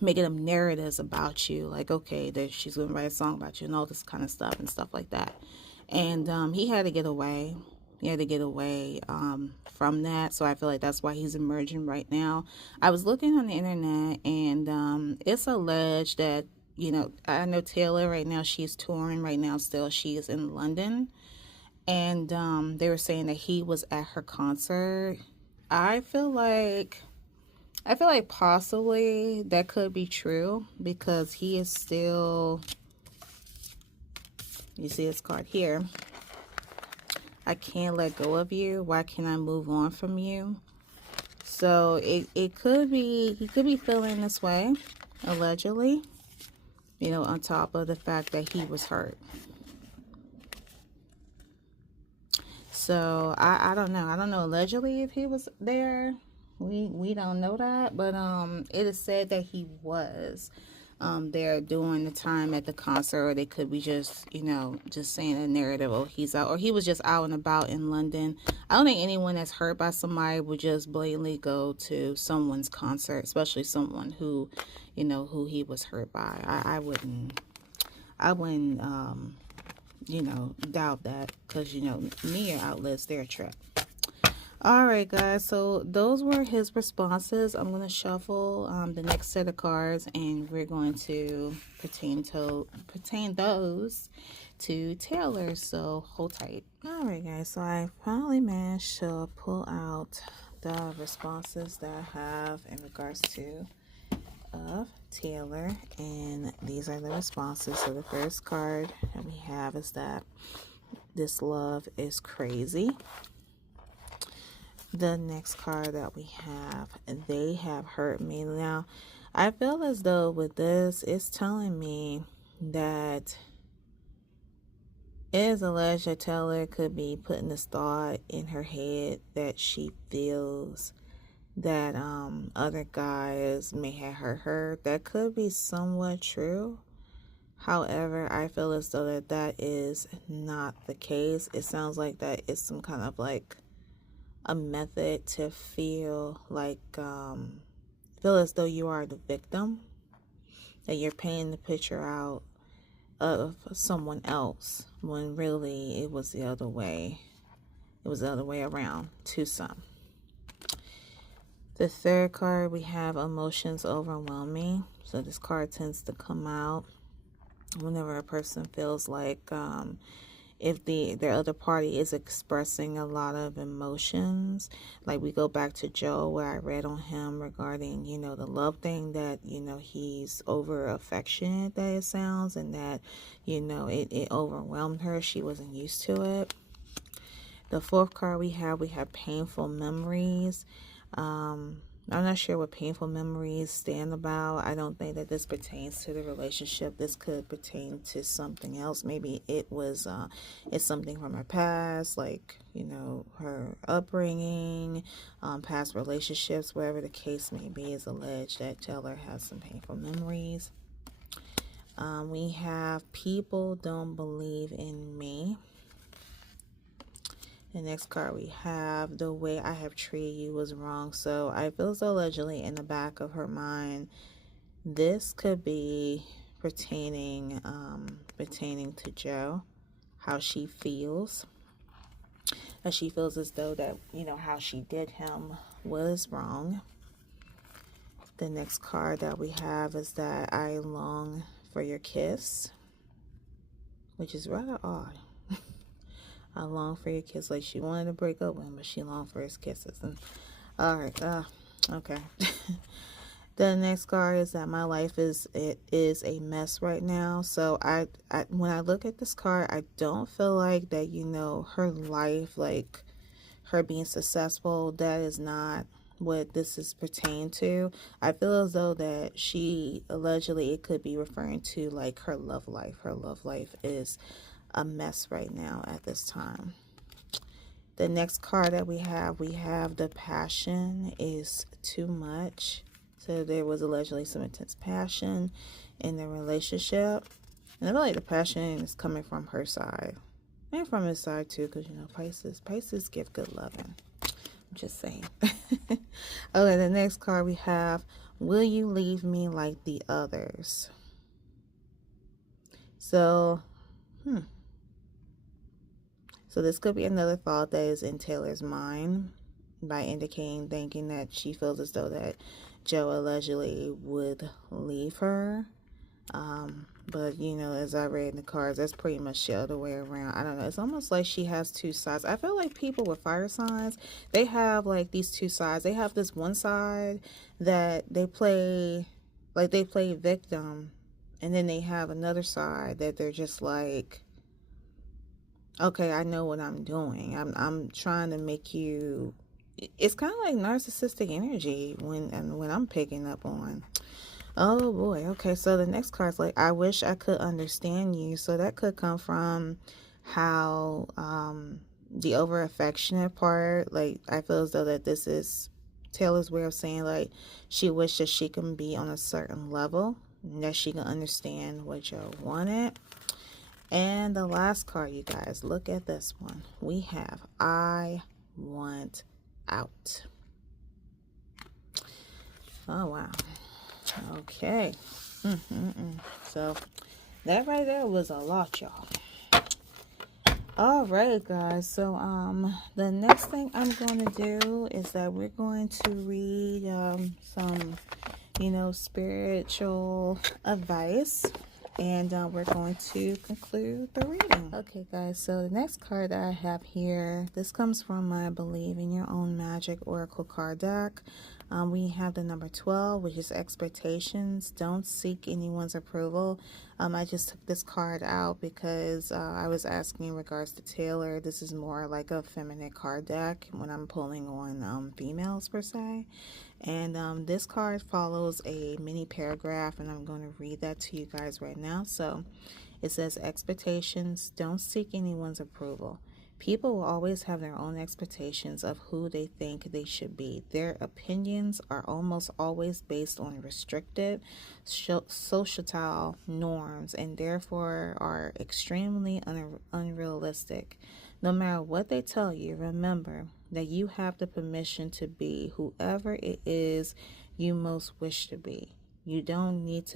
making up narratives about you, like, okay, that she's gonna write a song about you and all this kind of stuff and stuff like that. And he had to get away. From that. So I feel like that's why he's emerging right now. I was looking on the internet, and it's alleged that, I know Taylor right now, she's touring right now still. She is in London. And they were saying that he was at her concert. I feel like possibly that could be true, because he is still You see this card here. I can't let go of you. Why can't I move on from you? So it could be, he could be feeling this way, allegedly, you know, on top of the fact that he was hurt. So I don't know. I don't know allegedly if he was there. We don't know that, but it is said that he was there during the time at the concert, or they could be just, you know, just saying a narrative, oh, he's out, or he was just out and about in London. I don't think anyone that's hurt by somebody would just blatantly go to someone's concert, especially someone who, you know, who he was hurt by. I wouldn't you know, doubt that, because, you know, media outlets, they're a trap. All right, guys, so those were his responses. I'm going to shuffle the next set of cards, and we're going to pertain those to Taylor, so hold tight. All right, guys, so I finally managed to pull out the responses that I have in regards to of Taylor, and these are the responses. So the first card that we have is that this love is crazy. The next card that we have, they have hurt me. Now, I feel as though with this, it's telling me that it is alleged that Taylor could be putting this thought in her head that she feels that other guys may have hurt her. That could be somewhat true. However, I feel as though that is not the case. It sounds like that is some kind of like a method to feel like feel as though you are the victim, that you're painting the picture out of someone else when really it was the other way. It was the other way around to some. The third card, we have emotions overwhelming. So this card tends to come out whenever a person feels like if their other party is expressing a lot of emotions. Like we go back to Joe, where I read on him regarding, you know, the love thing, that, you know, he's over affectionate, that it sounds, and that, you know, it overwhelmed her. She wasn't used to it. The fourth card we have painful memories. I'm not sure what painful memories stand about. I don't think that this pertains to the relationship. This could pertain to something else. Maybe it was it's something from her past, like, you know, her upbringing, past relationships, whatever the case may be. Is alleged that Taylor has some painful memories. We have people don't believe in me. The next card we have, the way I have treated you was wrong. So I feel so allegedly in the back of her mind, this could be pertaining to Joe, how she feels. That she feels as though that, you know, how she did him was wrong. The next card that we have is that I long for your kiss, which is rather odd. I long for your kiss. Like she wanted to break up with him, but she longed for his kisses. And all right, okay. The next card is that my life is a mess right now. So I when I look at this card, I don't feel like that, you know, her life, like her being successful, that is not what this is pertaining to. I feel as though that she allegedly, it could be referring to like her love life. Her love life is a mess right now at this time. The next card that we have the passion is too much. So there was allegedly some intense passion in the relationship, and I feel like the passion is coming from her side and from his side too, because, you know, Pisces give good loving. I'm just saying. Okay, the next card we have, will you leave me like the others? So So this could be another thought that is in Taylor's mind, by thinking that she feels as though that Joe allegedly would leave her. But, you know, as I read in the cards, that's pretty much the other way around. I don't know. It's almost like she has two sides. I feel like people with fire signs, they have like these two sides. They have this one side that they play victim, and then they have another side that they're just like okay, I know what I'm doing. I'm trying to make you. It's kind of like narcissistic energy when I'm picking up on. Oh boy. Okay, so the next card's like, I wish I could understand you. So that could come from how the over affectionate part. Like, I feel as though that this is Taylor's way of saying, like, she wishes she can be on a certain level and that she can understand what Joe wanted. And the last card, you guys, look at this one. We have I want out. Oh wow. Okay. So that right there was a lot, y'all. All right, guys. So the next thing I'm going to do is that we're going to read some, spiritual advice, and we're going to conclude the reading. Okay, guys. So the next card that I have here, this comes from my Believe in Your Own Magic Oracle card deck. We have the number 12, which is expectations. Don't seek anyone's approval. I just took this card out because I was asking in regards to Taylor. This is more like a feminine card deck when I'm pulling on females per se. And this card follows a mini paragraph, and I'm going to read that to you guys right now. So it says, expectations. Don't seek anyone's approval. People will always have their own expectations of who they think they should be. Their opinions are almost always based on restricted societal norms and therefore are extremely unrealistic. No matter what they tell you, remember that you have the permission to be whoever it is you most wish to be. You don't need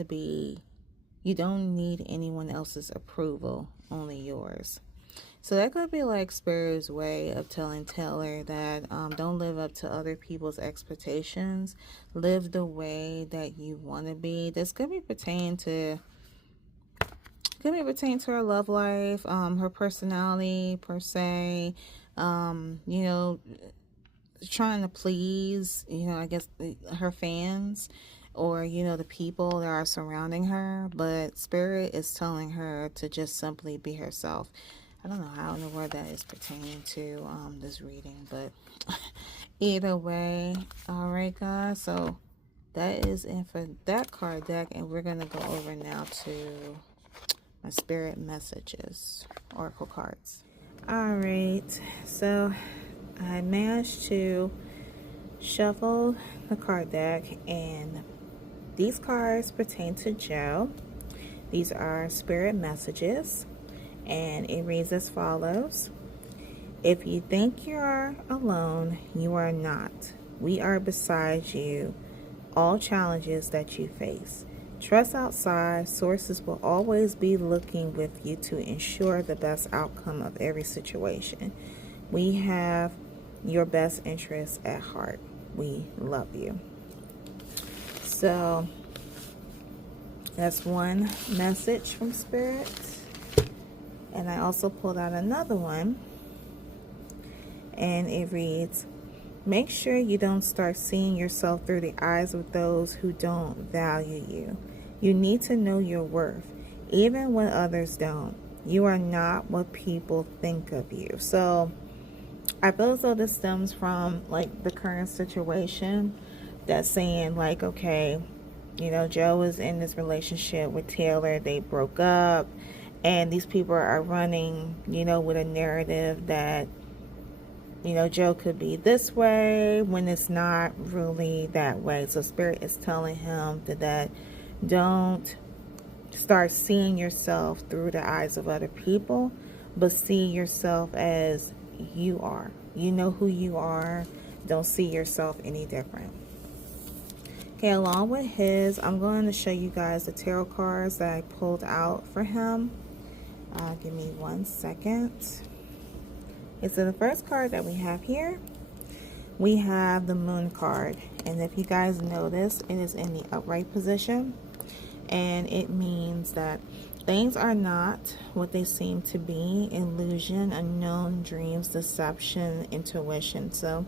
anyone else's approval, only yours. So that could be like Spirit's way of telling Taylor that don't live up to other people's expectations. Live the way that you want to be. This could be pertaining to her love life, her personality per se. Trying to please, I guess her fans or the people that are surrounding her. But Spirit is telling her to just simply be herself. I don't know how in the world that is pertaining to this reading, but either way. All right, guys. So that is it for that card deck, and we're going to go over now to my spirit messages, oracle cards. All right. So I managed to shuffle the card deck, and these cards pertain to Joe. These are spirit messages. And it reads as follows. If you think you are alone, you are not. We are beside you, all challenges that you face. Trust outside. Sources will always be looking with you to ensure the best outcome of every situation. We have your best interests at heart. We love you. So that's one message from Spirit. And I also pulled out another one, and it reads, make sure you don't start seeing yourself through the eyes of those who don't value you. You need to know your worth, even when others don't. You are not what people think of you. So I feel as though this stems from like the current situation that's saying like, okay, Joe is in this relationship with Taylor. They broke up. And these people are running, with a narrative that, Joe could be this way when it's not really that way. So Spirit is telling him that don't start seeing yourself through the eyes of other people, but see yourself as you are. You know who you are. Don't see yourself any different. Okay, along with his, I'm going to show you guys the tarot cards that I pulled out for him. Give me 1 second. Okay, so the first card that we have here, we have the Moon card. And if you guys notice, it is in the upright position. And it means that things are not what they seem to be. Illusion, unknown, dreams, deception, intuition. So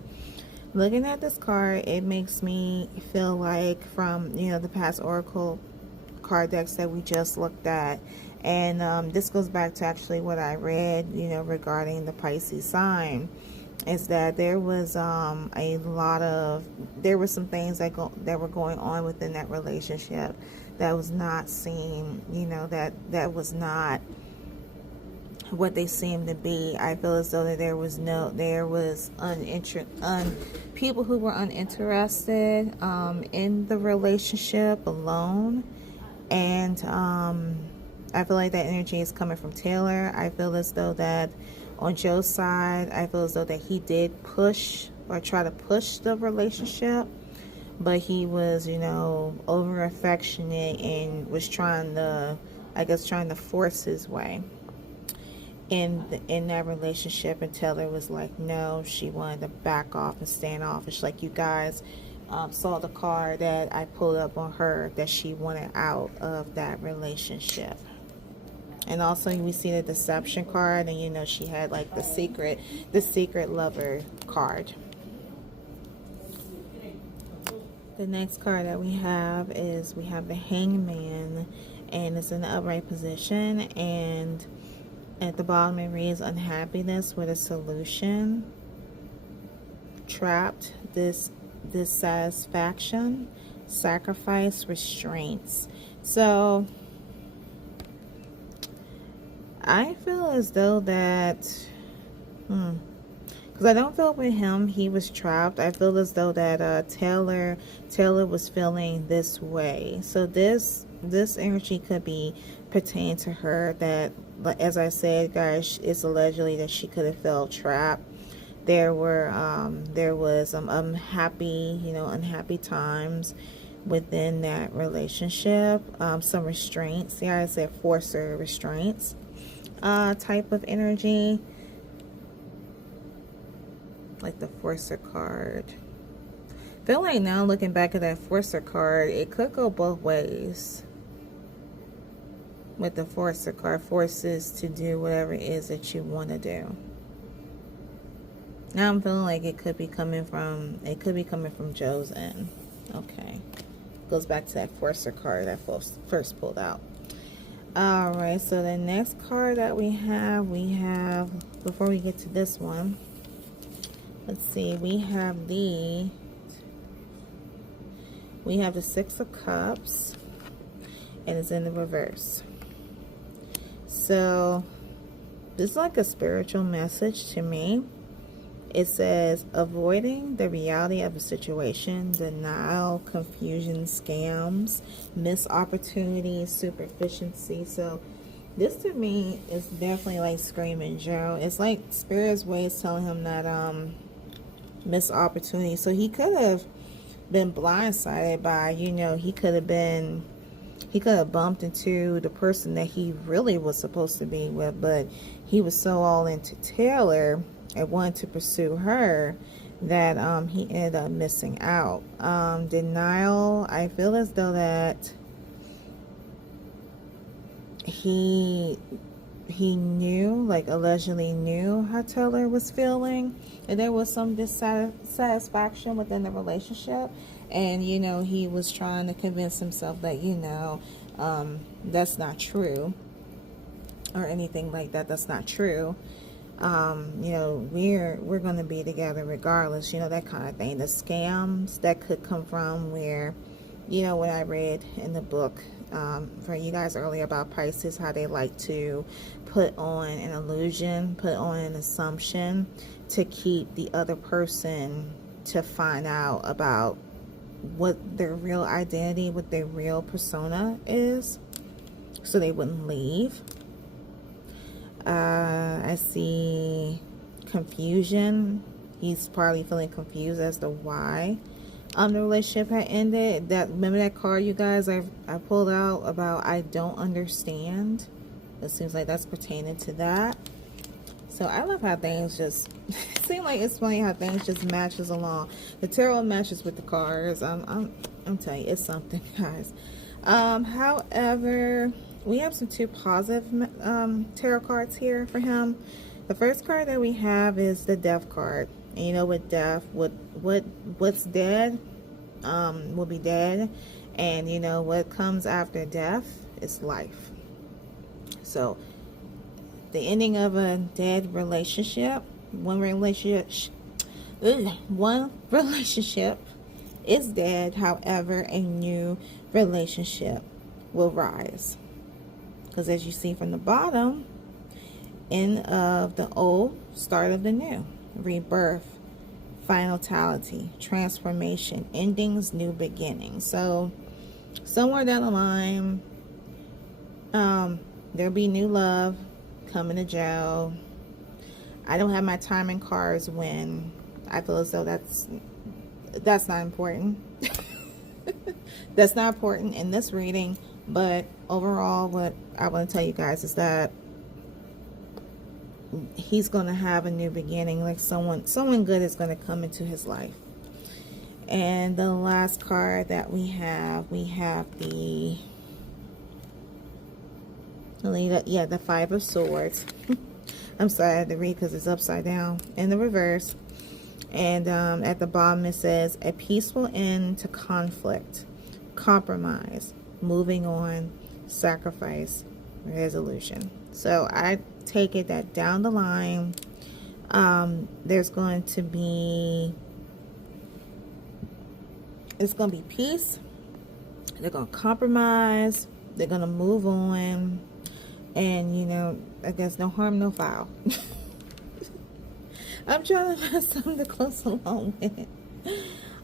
looking at this card, it makes me feel like from, the past oracle card decks that we just looked at, And this goes back to actually what I read, you know, regarding the Pisces sign, is that there was some things that were going on within that relationship that was not seen, you know, that was not what they seemed to be. I feel as though that there was people who were uninterested in the relationship alone. And I feel like that energy is coming from Taylor. I feel as though that on Joe's side, I feel as though that he did push or try to push the relationship, but he was, you know, over affectionate and was trying to force his way in that relationship. And Taylor was like, no, she wanted to back off and standoffish. Like you guys saw the card that I pulled up on her, that she wanted out of that relationship. And also we see the deception card, and you know, she had like the secret lover card. The next card that we have the Hangman, and it's in the upright position, and at the bottom it reads unhappiness with a solution, trapped, dissatisfaction, sacrifice, restraints. So I feel as though that because I don't feel with him he was trapped. I feel as though that Taylor was feeling this way. So this energy could be pertaining to her, that, as I said, guys, it's allegedly that she could have felt trapped. There was unhappy times within that relationship, some restraints. Yeah, I said forcer restraints type of energy, like the forcer card. I feel like now, looking back at that forcer card, it could go both ways. With the forcer card, forces to do whatever it is that you want to do. Now I'm feeling like it could be coming from Joe's end. Okay, goes back to that forcer card that I first pulled out. All right, so the next card that we have before we get to this one, let's see, we have the Six of Cups, and it's in the reverse. So this is like a spiritual message to me. It says avoiding the reality of a situation, denial, confusion, scams, missed opportunities, superficiency. So this to me is definitely like screaming Joe. It's like Spirit's ways telling him that missed opportunity. So he could have been blindsided by, you know, he could have bumped into the person that he really was supposed to be with, but he was so all into Taylor and wanted to pursue her that he ended up missing out. Denial, I feel as though that he knew, like allegedly knew how Taylor was feeling, and there was some dissatisfaction within the relationship, and you know, he was trying to convince himself that, you know, that's not true or anything like that. That's not true. You know, we're going to be together regardless, you know, that kind of thing. The scams that could come from where, you know, what I read in the book for you guys earlier about Pisces, how they like to put on an illusion, put on an assumption to keep the other person to find out about what their real identity, what their real persona is, so they wouldn't leave. I see confusion. He's probably feeling confused as to why the relationship had ended. Remember that card, you guys, I pulled out about I don't understand? It seems like that's pertaining to that. So I love how things just seem like, it's funny how things just matches along. The tarot matches with the cards. I'm telling you, it's something, guys. However, we have some two positive tarot cards here for him. The first card that we have is the Death card. And you know, with death, what's dead will be dead, and you know what comes after death is life. So the ending of a dead relationship, one relationship is dead. However, a new relationship will rise. Because as you see from the bottom, end of the old, start of the new, rebirth, finality, transformation, endings, new beginnings. So somewhere down the line, there'll be new love coming to Joe. I don't have my timing cards when. I feel as though that's not important. That's not important in this reading. But overall, what I want to tell you guys is that he's going to have a new beginning. Like someone good is going to come into his life. And the last card that we have the Five of Swords. I'm sorry, I had to read because it's upside down in the reverse. And at the bottom it says, a peaceful end to conflict, compromise, moving on, sacrifice, resolution. So I take it that down the line, there's going to be, it's going to be peace. They're going to compromise. They're going to move on. And, you know, I guess no harm, no foul. I'm trying to find something to close along with.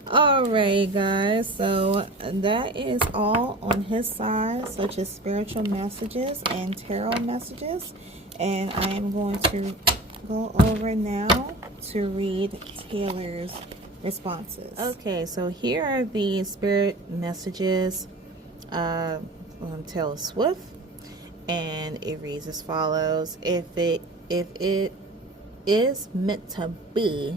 Alright, guys. So that is all on his side, such as spiritual messages and tarot messages. And I am going to go over now to read Taylor's responses. Okay, so here are the spirit messages on Taylor Swift. And it reads as follows. If it is meant to be,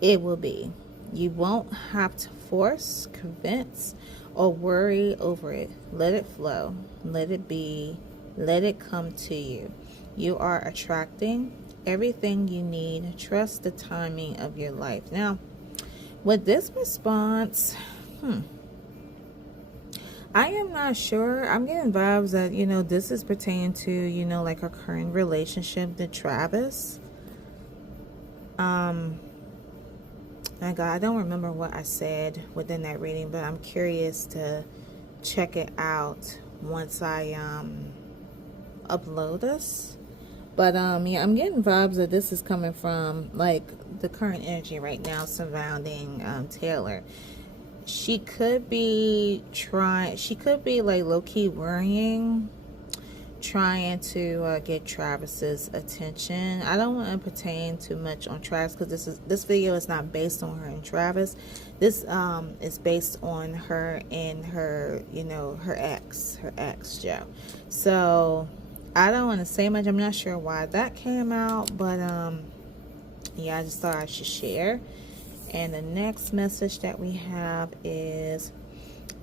it will be. You won't have to force, convince, or worry over it. Let it flow. Let it be. Let it come to you. You are attracting everything you need. Trust the timing of your life. Now, with this response, I am not sure. I'm getting vibes that, you know, this is pertaining to, you know, like a current relationship to Travis. My God, I don't remember what I said within that reading, but I'm curious to check it out once I upload this. But yeah, I'm getting vibes that this is coming from like the current energy right now surrounding Taylor. She could be like low-key worrying, trying to get Travis's attention. I don't want to pertain too much on Travis because this video is not based on her and Travis. This is based on her and her, you know, her ex Joe. So I don't want to say much. I'm not sure why that came out, but yeah, I just thought I should share. And the next message that we have is,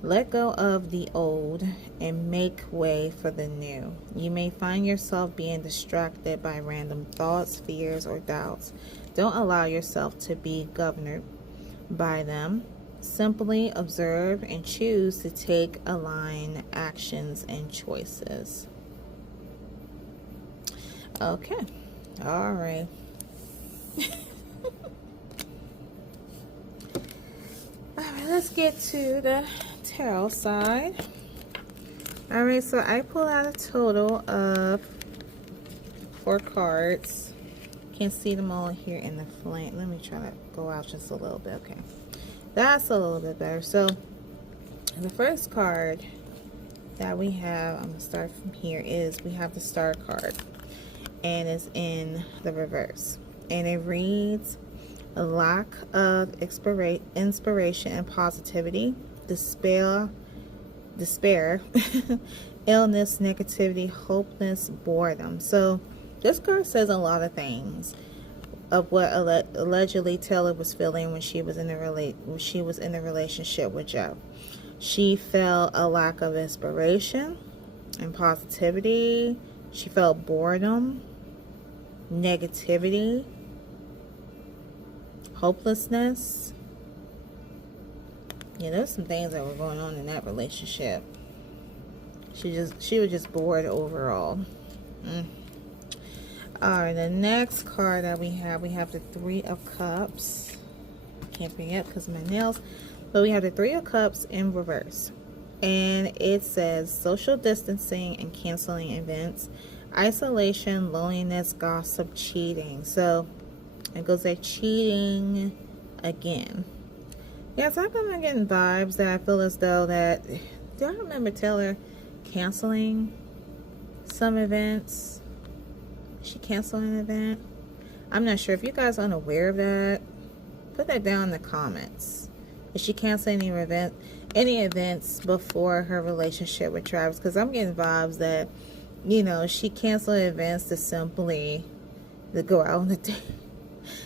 let go of the old and make way for the new. You may find yourself being distracted by random thoughts, fears, or doubts. Don't allow yourself to be governed by them. Simply observe and choose to take aligned actions and choices. Okay. All right. Alright, let's get to the tarot side. Alright, so I pulled out a total of 4 cards. Can't see them all here in the flame. Let me try to go out just a little bit. Okay, that's a little bit better. So the first card that we have, I'm going to start from here, is we have the Star card. And it's in the reverse. And it reads, a lack of inspiration and positivity, despair, illness, negativity, hopelessness, boredom. So this card says a lot of things of what allegedly Taylor was feeling when she was in a relationship with Joe. She felt a lack of inspiration and positivity. She felt boredom, negativity, hopelessness. Yeah, there's some things that were going on in that relationship. She was just bored overall. Alright, the next card that we have the Three of Cups. Can't bring it up because of my nails. But we have the Three of Cups in reverse. And it says social distancing and canceling events, isolation, loneliness, gossip, cheating. So it goes like cheating again. Yeah, so I'm getting vibes that I feel as though that, do I remember Taylor canceling some events? She canceled an event? I'm not sure. If you guys are unaware of that, put that down in the comments. Did she cancel any events before her relationship with Travis? Because I'm getting vibes that, you know, she canceled events to simply to go out on a date.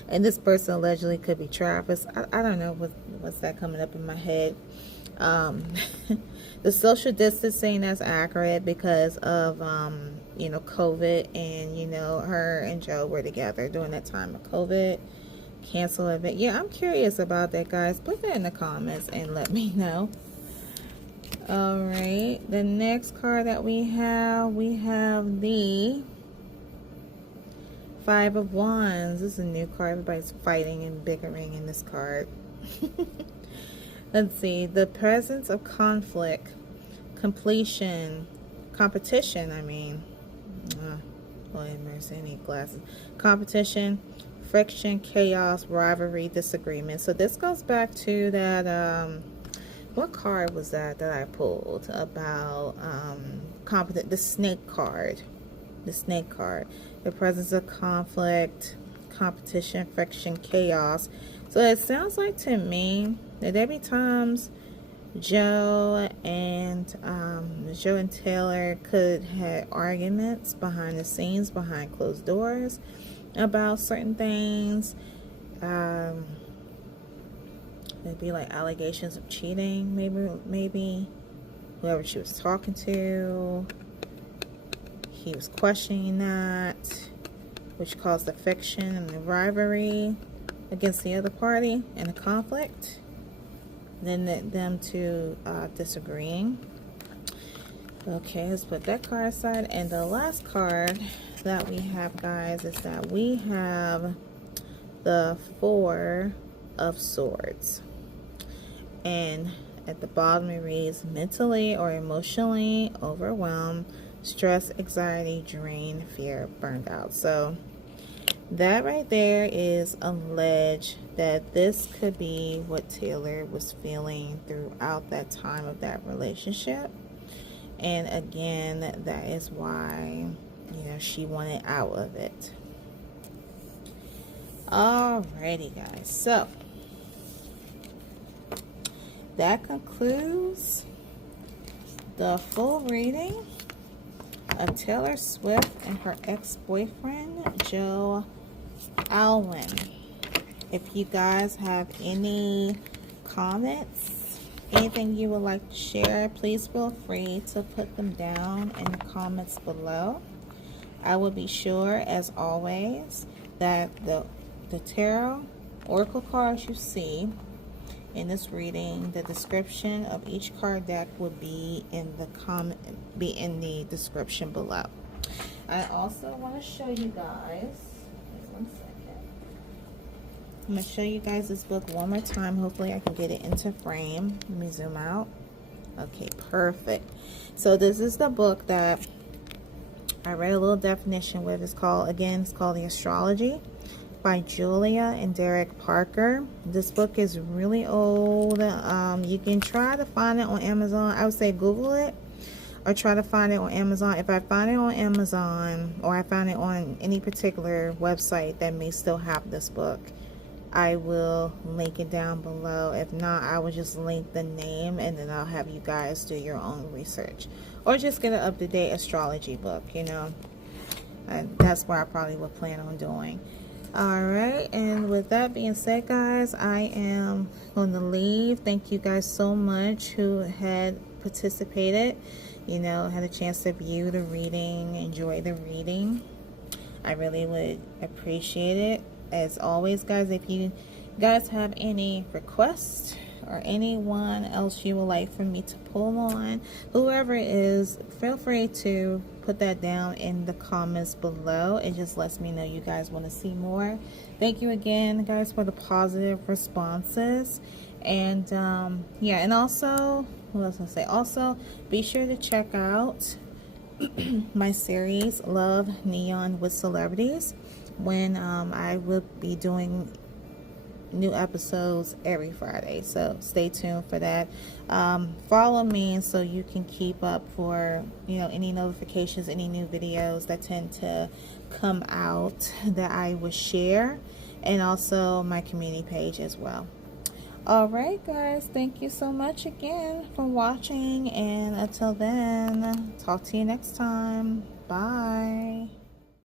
And this person allegedly could be Travis. I don't know what's that coming up in my head. The social distancing, that's accurate because of you know, COVID, and you know, her and Joe were together during that time of COVID. Cancel event. Yeah, I'm curious about that, guys. Put that in the comments and let me know. All right, the next card that we have the Five of Wands. This is a new card. Everybody's fighting and bickering in this card. Let's see. The presence of conflict, completion, competition, I mean. Boy, mercy, I need glasses. Competition, friction, chaos, rivalry, disagreement. So this goes back to that, what card was that I pulled about the snake card. The snake card. The presence of conflict, competition, friction, chaos. So it sounds like to me that there be times Joe and Taylor could have arguments behind the scenes, behind closed doors, about certain things. There'd be like allegations of cheating, maybe whoever she was talking to, he was questioning that, which caused the friction and the rivalry against the other party and the conflict. Then them to disagreeing. Okay, let's put that card aside. And the last card that we have, guys, is that we have the Four of Swords. And at the bottom it reads, mentally or emotionally overwhelmed, stress, anxiety, drain, fear, burned out. So that right there is alleged that this could be what Taylor was feeling throughout that time of that relationship. And again, that is why, you know, she wanted out of it. Alrighty, guys. So that concludes the full reading of Taylor Swift and her ex-boyfriend, Joe Alwyn. If you guys have any comments, anything you would like to share, please feel free to put them down in the comments below. I will be sure, as always, that the tarot oracle cards you see in this reading, the description of each card deck would be in the description below. I also want to show you guys, just 1 second. I'm going to show you guys this book one more time. Hopefully I can get it into frame. Let me zoom out. Okay, perfect. So this is the book that I read a little definition with. It's called the Astrology by Julia and Derek Parker. This book is really old. You can try to find it on Amazon. I would say Google it or try to find it on Amazon. If I find it on Amazon or I find it on any particular website that may still have this book, I will link it down below. If not, I will just link the name and then I'll have you guys do your own research or just get an up-to-date astrology book, you know. That's what I probably would plan on doing. Alright, and with that being said, guys, I am going to leave. Thank you guys so much who had participated, you know, had a chance to view the reading, enjoy the reading. I really would appreciate it. As always, guys, if you guys have any requests or anyone else you would like for me to pull on, whoever it is, feel free to put that down in the comments below. It just lets me know you guys want to see more. Thank you again, guys, for the positive responses. And yeah, and also, what else I say? Also, be sure to check out my series Love Neon with Celebrities, when I will be doing new episodes every Friday, so stay tuned for that. Follow me so you can keep up for, you know, any notifications, any new videos that tend to come out that I will share, and also my community page as well. Alright guys, thank you so much again for watching, and until then, talk to you next time. Bye.